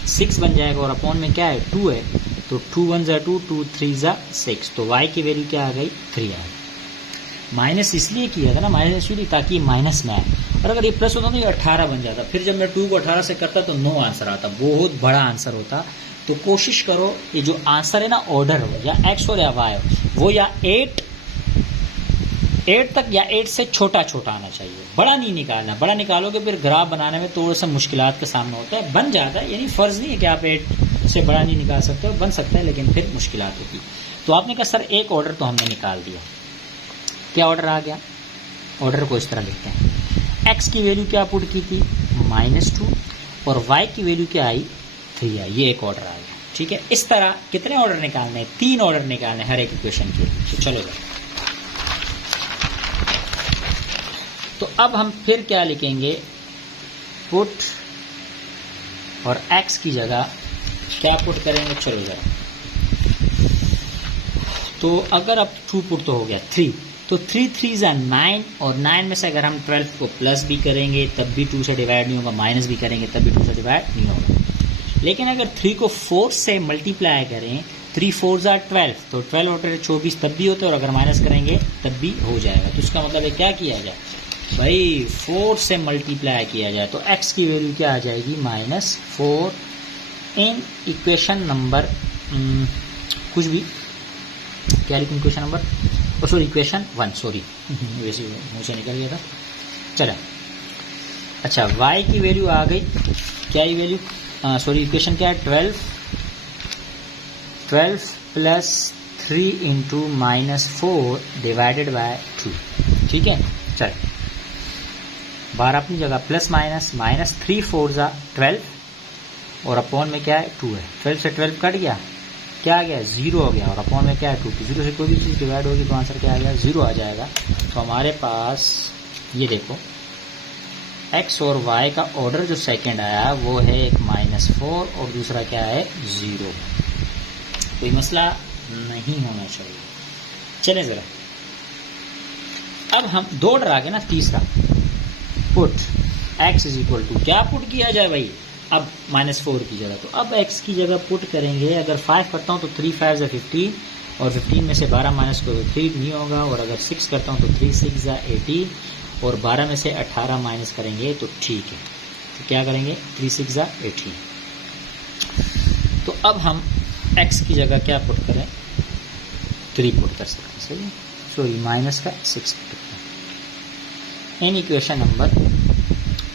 6 बन जाएगा, और अपॉन में क्या है 2 है, तो 2 1 जा 2, 2 3 जा 6, तो y की वैल्यू क्या आ गई 3 आ गई। माइनस इसलिए किया था ना, माइनस इसलिए ताकि माइनस में आए, और अगर ये प्लस होता तो ये 18 बन जाता, फिर जब मैं 2 को 18 से करता तो 9 आंसर आता, बहुत बड़ा आंसर होता। तो कोशिश करो ये जो आंसर है ना ऑर्डर हो, या x हो या y हो, वो या 8 तक या 8 से छोटा छोटा आना चाहिए, बड़ा नहीं निकालना। बड़ा निकालोगे फिर ग्राफ बनाने में थोड़ा सा मुश्किलात का सामना होता है, बन जाता है, यानी फर्ज नहीं है कि आप 8 से बड़ा नहीं निकाल सकते हो, बन सकता है, लेकिन फिर मुश्किलात होती। तो आपने कहा सर एक ऑर्डर तो हमने निकाल दिया, क्या ऑर्डर आ गया, ऑर्डर को इस तरह लिखते हैं, x की वैल्यू क्या पुट की थी -2, और y की वैल्यू क्या आई 3 आई, ये एक ऑर्डर आ गया। ठीक है, इस तरह कितने ऑर्डर निकालने हैं, 3 ऑर्डर निकालने हर एक इक्वेशन के। तो चलो भाई, तो अब हम फिर क्या लिखेंगे, पुट और x की जगह क्या पुट करेंगे, चलो जरा। तो अगर अब 2 पुट तो हो गया 3, तो 3 3 जा 9, और 9 में से अगर हम 12 को प्लस भी करेंगे तब भी 2 से डिवाइड नहीं होगा, माइनस भी करेंगे तब भी 2 से डिवाइड नहीं होगा। लेकिन अगर 3 को 4 से मल्टीप्लाई करें, 3 4 जा 12, तो 12 और 24 तब भी होते हैं, और अगर माइनस करेंगे तब भी हो जाएगा। तो इसका मतलब है क्या किया जाए भाई, 4 से मल्टीप्लाई किया जाए, तो x की वैल्यू क्या आ जाएगी -4। इन इक्वेशन नंबर कुछ भी क्या लिखूं, equation number, sorry equation 1, sorry वैसे मुँह से निकल गया था, चला। अच्छा, y की वैल्यू आ गई, क्या ये वैल्यू, सॉरी इक्वेशन क्या है 12 प्लस 3 इंटू -4 डिवाइडेड बाय 2। ठीक है, चल 12 अपनी जगह, प्लस माइनस -3 4 जा 12, और अपॉन में क्या है 2 है, 12 से 12 कट गया, क्या आ गया 0 हो गया, और अपॉन में क्या है 2, 0 से कोई भी चीज़ डिवाइड होगी तो आंसर क्या आ गया 0 आ जाएगा। तो हमारे पास ये देखो x और y का ऑर्डर जो सेकंड आया वो है एक -4 और दूसरा क्या है 0। कोई मसला नहीं होना चाहिए। चले जरा, अब हम 2 ऑर्डर आ गए ना, तीसरा put x is equal to, क्या पुट किया जाए भाई, अब -4 की जगह, तो अब x की जगह पुट करेंगे। अगर 5 करता हूँ तो 3 5 जा 15, और 15 में से 12 माइनस करो 3 नहीं होगा, और अगर 6 करता हूँ तो 3 6 जा 18, और 12 में से 18 माइनस करेंगे तो ठीक है, तो क्या करेंगे 3 6 जा 18। तो अब हम x की जगह क्या पुट करें, 3 पुट कर सकते हैं, सही, सॉरी माइनस का 6 पुट करें। इन इक्वेशन नंबर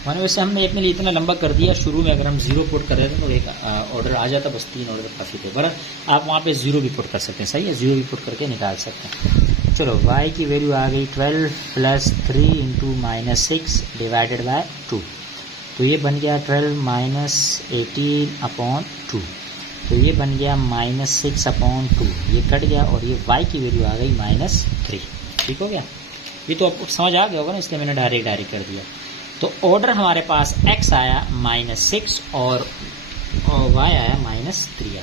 1, वैसे हमने अपने लिए इतना लंबा कर दिया, शुरू में अगर हम 0 पुट कर रहे थे तो एक ऑर्डर आ जाता, बस 3 ऑर्डर काफ़ी थे, पर आप वहाँ पे 0 भी पुट कर सकते हैं, सही है, 0 भी पुट करके निकाल सकते हैं। चलो y की वैल्यू आ गई 12 प्लस 3 इंटू -6 डिवाइडेड बाय 2। तो ये बन गया 12 माइनस 18/2, तो ये बन गया -6/2, ये कट गया और ये y की वैल्यू आ गई -3। ठीक हो गया, ये तो आपको समझ आ गया होगा ना, इसलिए मैंने डायरेक्ट कर दिया। तो ऑर्डर हमारे पास x आया -6 और y आया -3 आ गया।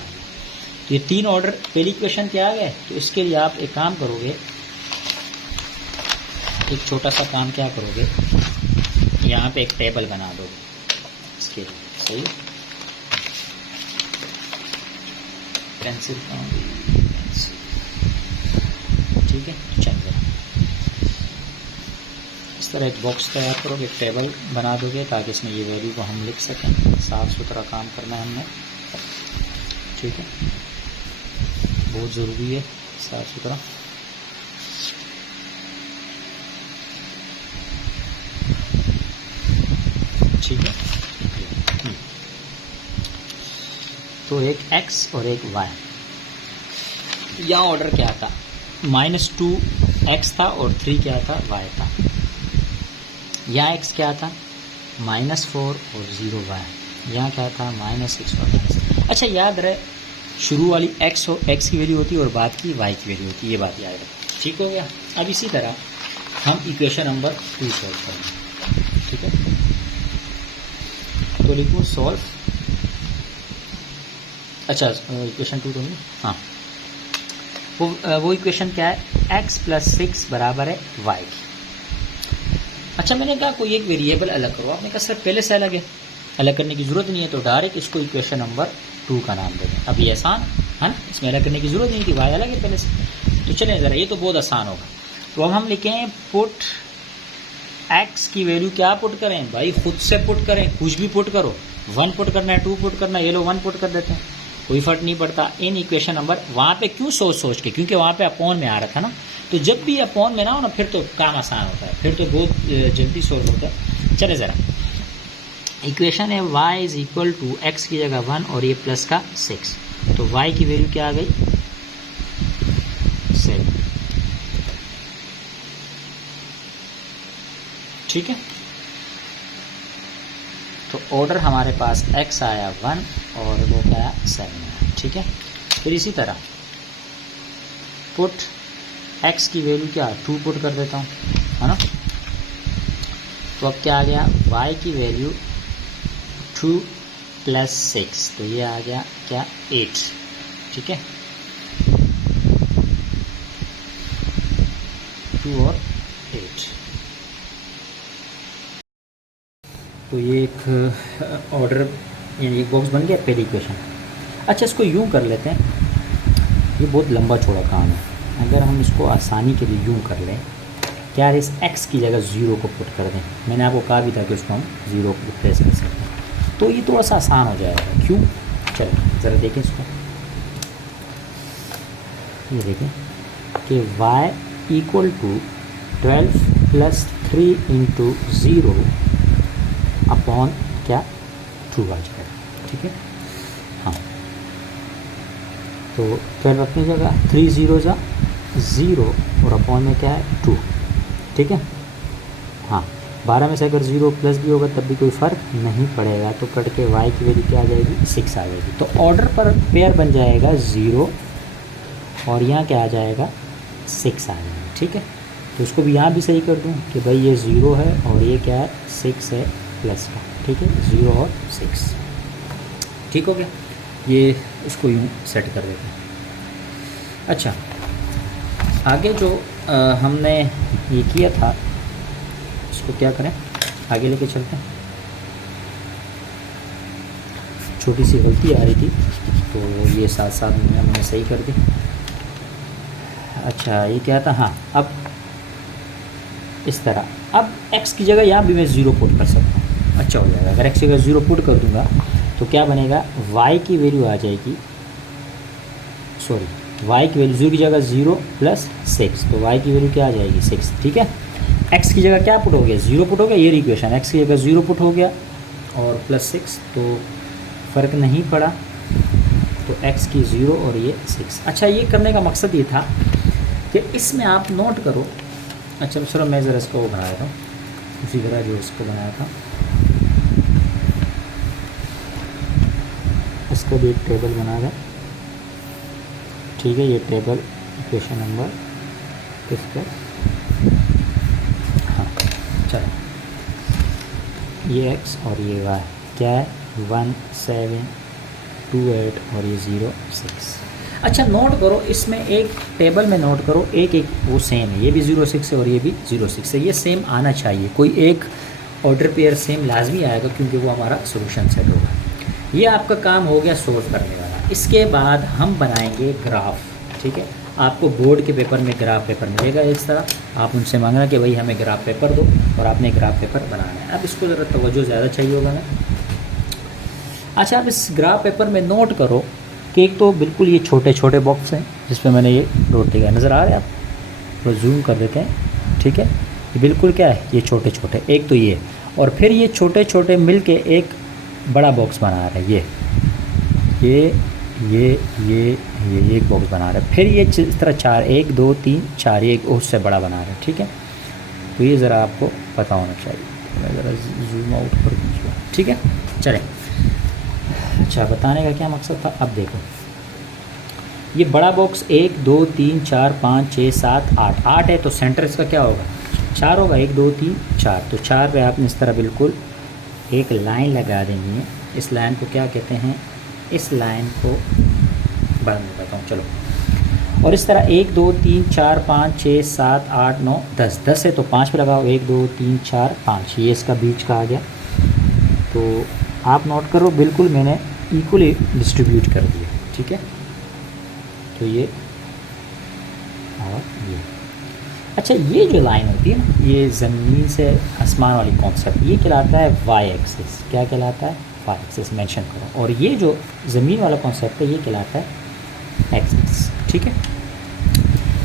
तो ये तीन ऑर्डर पहली इक्वेशन के आ गए। तो इसके लिए आप एक काम करोगे, एक छोटा सा काम क्या करोगे, यहाँ पे एक टेबल बना दोगे इसके लिए, सही। पेंसिल, ठीक है। चलिए इस तरह एक बॉक्स तैयार करोगे, एक टेबल बना दोगे ताकि इसमें ये वैल्यू को हम लिख सकें। साफ सुथरा काम करना है हमने, ठीक है, बहुत ज़रूरी है साफ सुथरा। ठीक है, तो एक x और एक y। यहाँ ऑर्डर क्या था, -2x था और 3 क्या था, y था। यहाँ x क्या था, -4 और 0 y। यहाँ क्या था, -6 और -। अच्छा याद रहे, शुरू वाली x की वैल्यू होती है और बाद की y की वैल्यू होती है, ये बात याद रहे। ठीक हो गया। अब इसी तरह हम इक्वेशन नंबर 2 सॉल्व करेंगे। ठीक है, तो लिखो सॉल्व। अच्छा इक्वेशन 2 तो नहीं, हाँ वो इक्वेशन क्या है, x + 6 बराबर है y। अच्छा मैंने कहा कोई एक वेरिएबल अलग करो, आपने कहा सर पहले से अलग है, अलग करने की जरूरत नहीं है, तो डायरेक्ट इसको इक्वेशन नंबर 2 का नाम दे दें। अब ये आसान है ना, इसमें अलग करने की जरूरत नहीं थी, y अलग है पहले से। तो चलें ज़रा, ये तो बहुत आसान होगा। तो अब हम लिखें पुट x की वैल्यू क्या पुट करें भाई, खुद से पुट करें, कुछ भी पुट करो, 1 पुट करना है, 2 पुट करना है, ये लो 1 पुट कर देते हैं, कोई फर्क नहीं पड़ता। इन इक्वेशन नंबर वहाँ पे क्यों सोच के, क्योंकि वहाँ पे अपॉन में आ रहा था ना, तो जब भी अपॉन में ना हो ना फिर तो काम आसान होता है, फिर तो बहुत जल्दी सोल्व होता है। चले ज़रा, इक्वेशन है y = x की जगह 1 और ये प्लस का 6, तो y की वैल्यू क्या आ गई, 7। ठीक है, तो ऑर्डर हमारे पास x आया 1 और वो क्या आया 7 आया। ठीक है, फिर इसी तरह पुट x की वैल्यू क्या 2 पुट कर देता हूँ, है ना। तो अब क्या आ गया, y की वैल्यू 2 + 6, तो ये आ गया क्या 8। ठीक है, 2 और 8, तो ये एक ऑर्डर यानी एक बॉक्स बन गया पहली इक्वेशन। अच्छा इसको यूं कर लेते हैं, ये बहुत लंबा चौड़ा काम है, अगर हम इसको आसानी के लिए यूं कर लें, क्या इस x की जगह 0 को पुट कर दें। मैंने आपको कहा भी था कि उसको हम 0 को रिप्लेस कर सकते हैं, तो ये थोड़ा सा आसान हो जाएगा। क्यों, चलो ज़रा देखें इसको, ये देखें कि y = 12 + 3 × 0 अपॉन क्या 2 आ जाएगा। ठीक है, हाँ तो 12 अपनी जगह, 3 0 जा 0 और अपॉन में क्या है 2। ठीक है, हाँ 12 में से अगर 0 प्लस भी होगा तब भी कोई फ़र्क नहीं पड़ेगा, तो कट के y की वैल्यू क्या आ जाएगी, 6 आ जाएगी। तो ऑर्डर पर पेयर बन जाएगा 0 और यहाँ क्या आ जाएगा 6 आ जाएगा। ठीक है, तो इसको भी यहाँ भी सही कर दूँ कि भाई ये 0 है और ये क्या है 6 है प्लस का। ठीक है, 0 और 6, ठीक हो गया। ये इसको यूँ सेट कर देते हैं। अच्छा आगे जो हमने ये किया था इसको क्या करें, आगे लेके चलते हैं। छोटी सी गलती आ रही थी तो ये साथ साथ में हमने सही कर दी। अच्छा ये क्या था, हाँ अब इस तरह, अब x की जगह यहाँ भी मैं 0 पुट कर सकता हूँ, अच्छा हो जाएगा। अगर x की जगह 0 पुट कर दूंगा तो क्या बनेगा, y की वैल्यू आ जाएगी, सॉरी y की वैल्यू 0 की जगह 0 + 6, तो y की वैल्यू क्या आ जाएगी 6। ठीक है, x की जगह क्या पुट हो गया, 0 पुट हो गया, ये इक्वेशन x की जगह 0 पुट हो गया और +6, तो फ़र्क नहीं पड़ा, तो x की 0 और ये 6। अच्छा ये करने का मकसद ये था कि इसमें आप नोट करो। अच्छा चलो मैं ज़रा इसको बना देता हूँ उसी तरह जो इसको बनाया था। इसका भी एक टेबल बना दें, ठीक है। ये टेबल इक्वेशन नंबर किसका, हाँ चलो, ये x और ये y क्या है, 1 7 2 8 और ये 0 6। अच्छा नोट करो, इसमें एक टेबल में नोट करो, एक एक वो सेम है, ये भी 0 6 है और ये भी 0 6 है, ये सेम आना चाहिए, कोई एक ऑर्डर पेयर सेम लाजमी आएगा क्योंकि वो हमारा सोल्यूशन सेट होगा। ये आपका काम हो गया सोल्व करने वाला। इसके बाद हम बनाएंगे ग्राफ, ठीक है। आपको बोर्ड के पेपर में ग्राफ पेपर मिलेगा इस तरह, आप उनसे मांगना कि भाई हमें ग्राफ पेपर दो और आपने ग्राफ पेपर बनाना है। अब इसको ज़रा तवज्जो ज़्यादा चाहिए होगा ना। अच्छा अब इस ग्राफ पेपर में नोट करो कि एक तो बिल्कुल ये छोटे छोटे बॉक्स हैं जिस पर मैंने ये डॉट दिया, नज़र आ रहे हैं आप, तो जूम कर देते हैं, ठीक है। ये बिल्कुल क्या है, ये छोटे छोटे, एक तो ये, और फिर ये छोटे छोटे मिल के एक बड़ा बॉक्स बना रहा है, ये एक बॉक्स बना रहा है। फिर ये इस तरह 4 1 2 3 4 ये एक उससे बड़ा बना रहा है, ठीक है। तो ये ज़रा आपको पता होना चाहिए, तो मैं ज़रा जूम आउट कर दूँगा, ठीक है। चलें, अच्छा बताने का क्या मकसद था, अब देखो ये बड़ा बॉक्स 1 2 3 4 5 6 7 8 8 है, तो सेंटर इसका क्या होगा, 4 होगा, 1 2 3 4। तो 4 पे आपने इस तरह बिल्कुल एक लाइन लगा देनी है। इस लाइन को क्या कहते हैं, इस लाइन को बाद में बताता हूँ, चलो। और इस तरह 1 2 3 4 5 6 7 8 9 10 10 है तो 5 पे लगाओ, 1 2 3 4 5, ये इसका बीच का आ गया। तो आप नोट करो बिल्कुल मैंने इक्वली डिस्ट्रीब्यूट कर दिया, ठीक है। तो ये और ये, अच्छा ये जो लाइन होती है ना, ये ज़मीन से आसमान वाली कॉन्सेप्ट, ये कहलाता है वाई एक्सिस। क्या कहलाता है, वाई एक्सिस मेंशन करो। और ये जो ज़मीन वाला कॉन्सेप्ट है ये कहलाता है एक्सिस, ठीक है।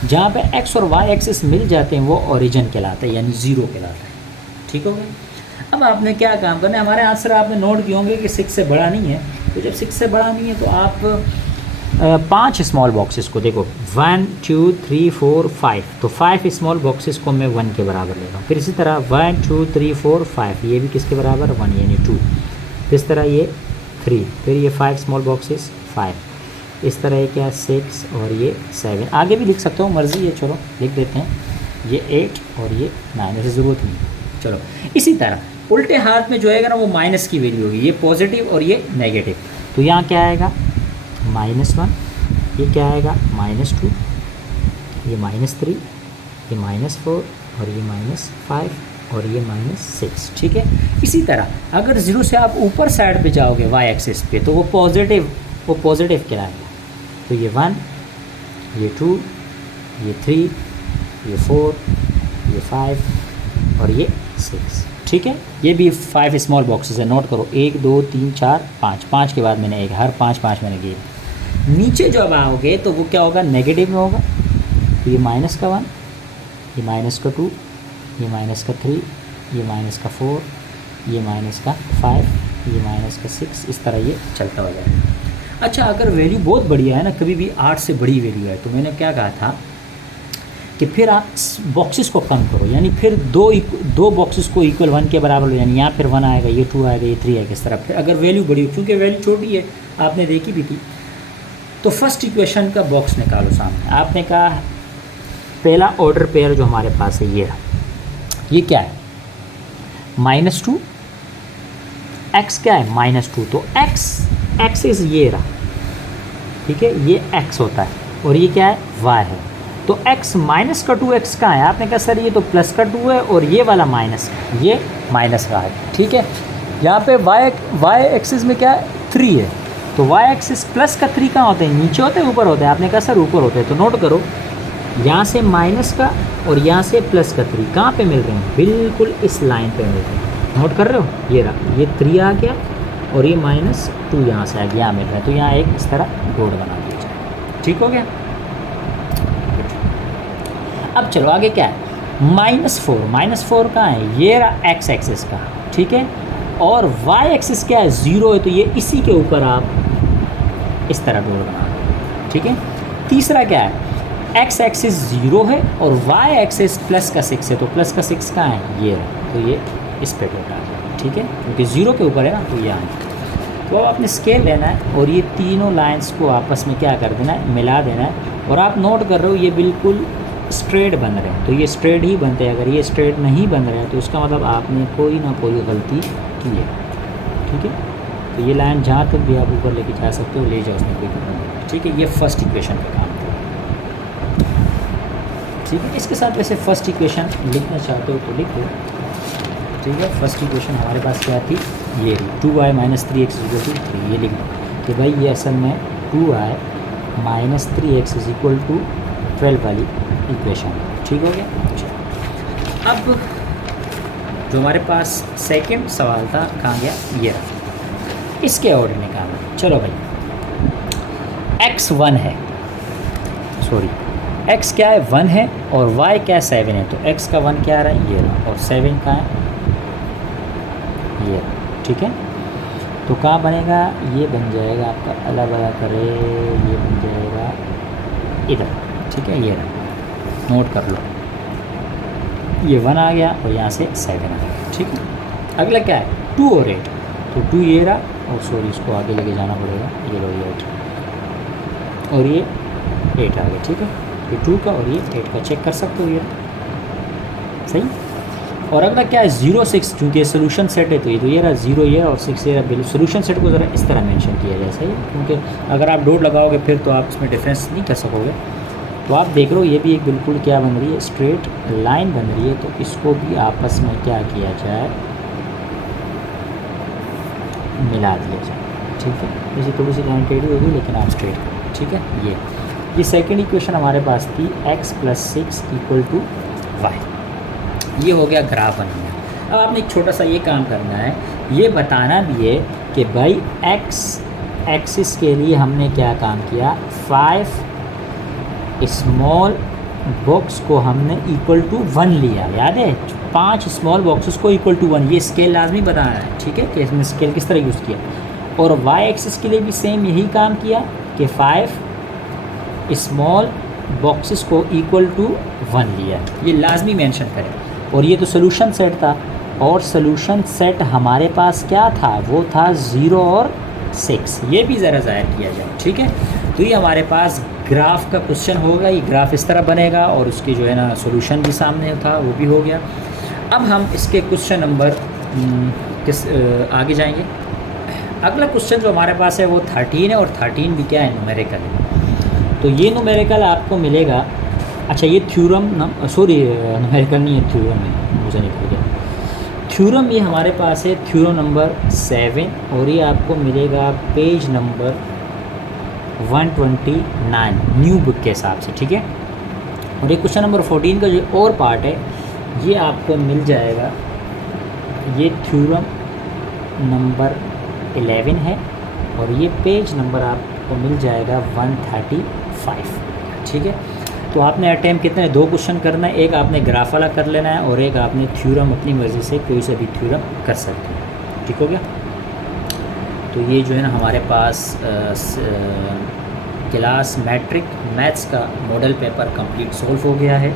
जहाँ पे एक्स और वाई एक्सिस मिल जाते हैं वो ओरिजिन कहलाता है, यानी ज़ीरो कहलाता है, ठीक हो गया। अब आपने क्या काम करना है, हमारे आंसर आपने नोट किए होंगे कि 6 से बड़ा नहीं है, तो जब 6 से बड़ा नहीं है तो आप 5 स्मॉल बॉक्सेस को देखो, 1 2 3 4 5, तो 5 स्मॉल बॉक्सेस को मैं 1 के बराबर ले रहा हूँ। फिर इसी तरह 1 2 3 4 5, ये भी किसके बराबर, 1 यानी 2। इस तरह ये 3, फिर ये 5 स्मॉल बॉक्सेस 5, इस तरह ये क्या 6 और ये 7, आगे भी लिख सकते हो मर्ज़ी है, चलो लिख देते हैं, ये 8 और ये 9, ऐसे ज़रूरत नहीं। चलो इसी तरह उल्टे हाथ में जो आएगा ना वो माइनस की वैल्यू होगी, ये पॉजिटिव और ये नेगेटिव। तो यहाँ क्या आएगा, -1, ये क्या आएगा, -2, ये -3, ये -4 और ये -5 और ये -6, ठीक है। इसी तरह अगर 0 से आप ऊपर साइड पे जाओगे वाई एक्सिस पे तो वो पॉजिटिव कहलाएगा। तो ये 1, ये 2, ये 3, ये 4, ये 5 और ये 6, ठीक है। ये भी 5 स्मॉल बॉक्सेस है, नोट करो, 1 2 3 4 5, 5 के बाद मैंने एक, हर 5 5 मैंने किए। नीचे जब आओगे तो वो क्या होगा, नेगेटिव में होगा। तो ये -1, ये -2, ये -3, ये -4, ये -5, ये -6, इस तरह ये चलता हो जाएगा। अच्छा अगर वैल्यू बहुत बढ़िया है ना, कभी भी 8 से बड़ी वैल्यू है, तो मैंने क्या कहा था कि फिर आप बॉक्सेस को कम करो, यानी फिर दो बॉक्सेस को इक्वल 1 के बराबर लो, यानी यहाँ फिर 1 आएगा, ये 2 आएगा, ये 3 आएगा, इस तरह। फिर अगर वैल्यू बड़ी हो, क्योंकि वैल्यू छोटी है आपने देखी भी थी, तो फर्स्ट इक्वेशन का बॉक्स निकालो सामने। आपने कहा पहला ऑर्डर पेयर जो हमारे पास है ये रहा, ये क्या है, -2, x क्या है, -2, तो x इज ये रहा, ठीक है, ये x होता है और ये क्या है, y है। तो x -2x कहाँ है, आपने कहा सर ये तो +2 है और ये वाला माइनस, ये माइनस का है, ठीक है। यहाँ पे y एक्सिस में क्या है, 3 है, तो y एक्सिस +3 कहाँ होते हैं, नीचे होते हैं ऊपर होते हैं, आपने कहा सर ऊपर होते हैं। तो नोट करो यहाँ से माइनस का और यहाँ से +3 कहाँ पे मिल रहे हैं, बिल्कुल इस लाइन पे मिल रहे हैं, नोट कर रहे हो, ये रहा, ये 3 आ गया और ये -2 यहाँ से आ गया, यहाँ मिल रहा है। तो यहाँ एक इस तरह डॉट बना दीजिए, ठीक हो गया। अब चलो आगे क्या है, -4 कहाँ है, ये रहा x एक्सिस का, ठीक है, और y एक्सिस क्या है, 0 है, तो ये इसी के ऊपर आप इस तरह डॉट बना दो, ठीक है। तीसरा क्या है, x एक्सिस 0 है और y एक्सिस +6 है, तो +6 कहाँ है, ये है, तो ये इस पे डॉट आ गया, ठीक है, क्योंकि 0 के ऊपर है ना, तो ये आए। तो अब आपने स्केल लेना है और ये तीनों लाइंस को आपस में क्या कर देना है, मिला देना है। और आप नोट कर रहे हो ये बिल्कुल स्ट्रेट बन रहे हैं, तो ये स्ट्रेट ही बनते हैं। अगर ये स्ट्रेट नहीं बन रहे हैं तो इसका मतलब आपने कोई ना कोई गलती की है, ठीक है। तो ये लाइन जहाँ तक भी आप ऊपर लेके जा सकते हो, ले जाओ, उसमें कोई प्रॉब्लम नहीं, ठीक है। ये फर्स्ट इक्वेशन पे काम करो, ठीक है। इसके साथ वैसे फर्स्ट इक्वेशन लिखना चाहते हो तो लिख दो, ठीक है। फर्स्ट इक्वेशन हमारे पास क्या थी, ये 2y - 3x = 3, ये लिख दो कि भाई ये असल में 2y - 3x = 12 वाली इक्वेशन, ठीक हो गया। अब जो हमारे पास सेकंड सवाल था कहाँ गया, ये रहा, इसके ऑर्डर निकालना। चलो भाई x 1 है, सॉरी x क्या है 1 है और y क्या है 7 है। तो x का 1 क्या आ रहा है, ये रहा, और 7 का है ये, ठीक है। तो कहाँ बनेगा, ये बन जाएगा आपका अलग अलग करे, ये बन जाएगा इधर, ठीक है। ये रहा, नोट कर लो, ये 1 आ गया और यहाँ से 7 आ गया, ठीक है। अगला क्या है 2 और 8, तो 2 ये रहा, और सॉरी इसको आगे लेके जाना पड़ेगा, ये लो ये 8 और ये 8 आ गया, ठीक है। ये 2 का और ये 8 का चेक कर सकते हो, ये सही। और अगला क्या है 0 6, क्योंकि सोल्यूशन सेट है तो ये रहा 0 ये और 6 ये रहा। सोल्यूशन सेट को ज़रा इस तरह मेंशन किया जाए, सही, क्योंकि अगर आप डॉट लगाओगे फिर तो आप इसमें डिफरेंस नहीं कर सकोगे। तो आप देख रहे हो ये भी एक बिल्कुल क्या बन रही है, स्ट्रेट लाइन बन रही है। तो इसको भी आपस में क्या किया जाए, मिला दिया जाए, ठीक है। जैसे थोड़ी सी लाइन टेढ़ी होगी लेकिन आप स्ट्रेट करो, ठीक है। ये सेकंड इक्वेशन हमारे पास थी x + 6 = y, ये हो गया ग्राफ बनाना। अब आपने एक छोटा सा ये काम करना है, ये बताना भी है कि भाई x एक्सिस के लिए हमने क्या काम किया, 5 स्मॉल बॉक्स को हमने =1 लिया, याद है 5 स्मॉल बॉक्सेस को =1, ये स्केल लाजमी बताना है, ठीक है, कि इसमें स्केल किस तरह यूज़ किया। और y एक्सिस के लिए भी सेम यही काम किया कि 5 स्मॉल बॉक्सेस को =1 लिया, ये लाजमी मेंशन करें। और ये तो सोल्यूशन सेट था, और सोल्यूशन सेट हमारे पास क्या था, वो था 0 और 6, ये भी ज़रा ज़ाहिर किया जाए, ठीक है। तो ये हमारे पास ग्राफ का क्वेश्चन होगा, ये ग्राफ इस तरह बनेगा और उसकी जो है ना सोल्यूशन भी सामने था, वो भी हो गया। अब हम इसके क्वेश्चन नंबर आगे जाएंगे। अगला क्वेश्चन जो हमारे पास है वो 13 है, और 13 भी क्या है, न्यूमेरिकल है। तो ये न्यूमेरिकल आपको मिलेगा, अच्छा ये थ्योरम सॉरी न्यूमेरिकल नहीं है, थ्योरम है, मुझे निकल गया। थ्योरम ये हमारे पास है थ्योरम नंबर 7, और ये आपको मिलेगा पेज नंबर 129 न्यू बुक के हिसाब से, ठीक है। और ये क्वेश्चन नंबर 14 का जो और पार्ट है ये आपको मिल जाएगा, ये थ्योरम नंबर 11 है, और ये पेज नंबर आपको मिल जाएगा 135, ठीक है। तो आपने अटैम्प्ट कितने 2 क्वेश्चन करना है, एक आपने ग्राफ वाला कर लेना है और एक आपने थ्योरम अपनी मर्ज़ी से कोई सा भी थ्योरम कर सकते हैं, ठीक हो गया। तो ये जो है ना हमारे पास क्लास मैट्रिक मैथ्स का मॉडल पेपर कंप्लीट सॉल्व हो गया है।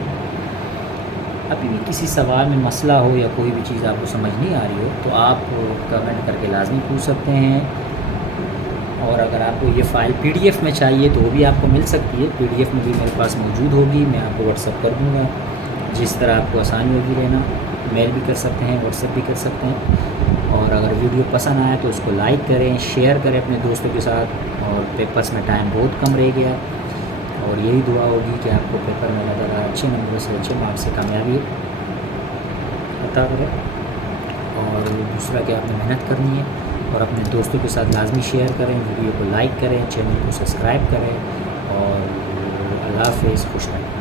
अभी भी किसी सवाल में मसला हो या कोई भी चीज़ आपको समझ नहीं आ रही हो तो आप कमेंट करके लाजमी पूछ सकते हैं। और अगर आपको ये फ़ाइल PDF में चाहिए तो वो भी आपको मिल सकती है, PDF में भी मेरे पास मौजूद होगी, मैं आपको व्हाट्सअप कर दूँगा। जिस तरह आपको आसानी होगी रहना, मेल भी कर सकते हैं, व्हाट्सअप भी कर सकते हैं। और अगर वीडियो पसंद आए तो उसको लाइक करें, शेयर करें अपने दोस्तों के साथ। और पेपर्स में टाइम बहुत कम रह गया, और यही दुआ होगी कि आपको पेपर में लगातार अच्छे नंबर से अच्छे मार्क्स से कामयाबी अता करें। और दूसरा कि आपने मेहनत करनी है और अपने दोस्तों के साथ लाजमी शेयर करें, वीडियो को लाइक करें, चैनल को सब्सक्राइब करें। और अल्लाह हाफ़िज़, खुश रहें।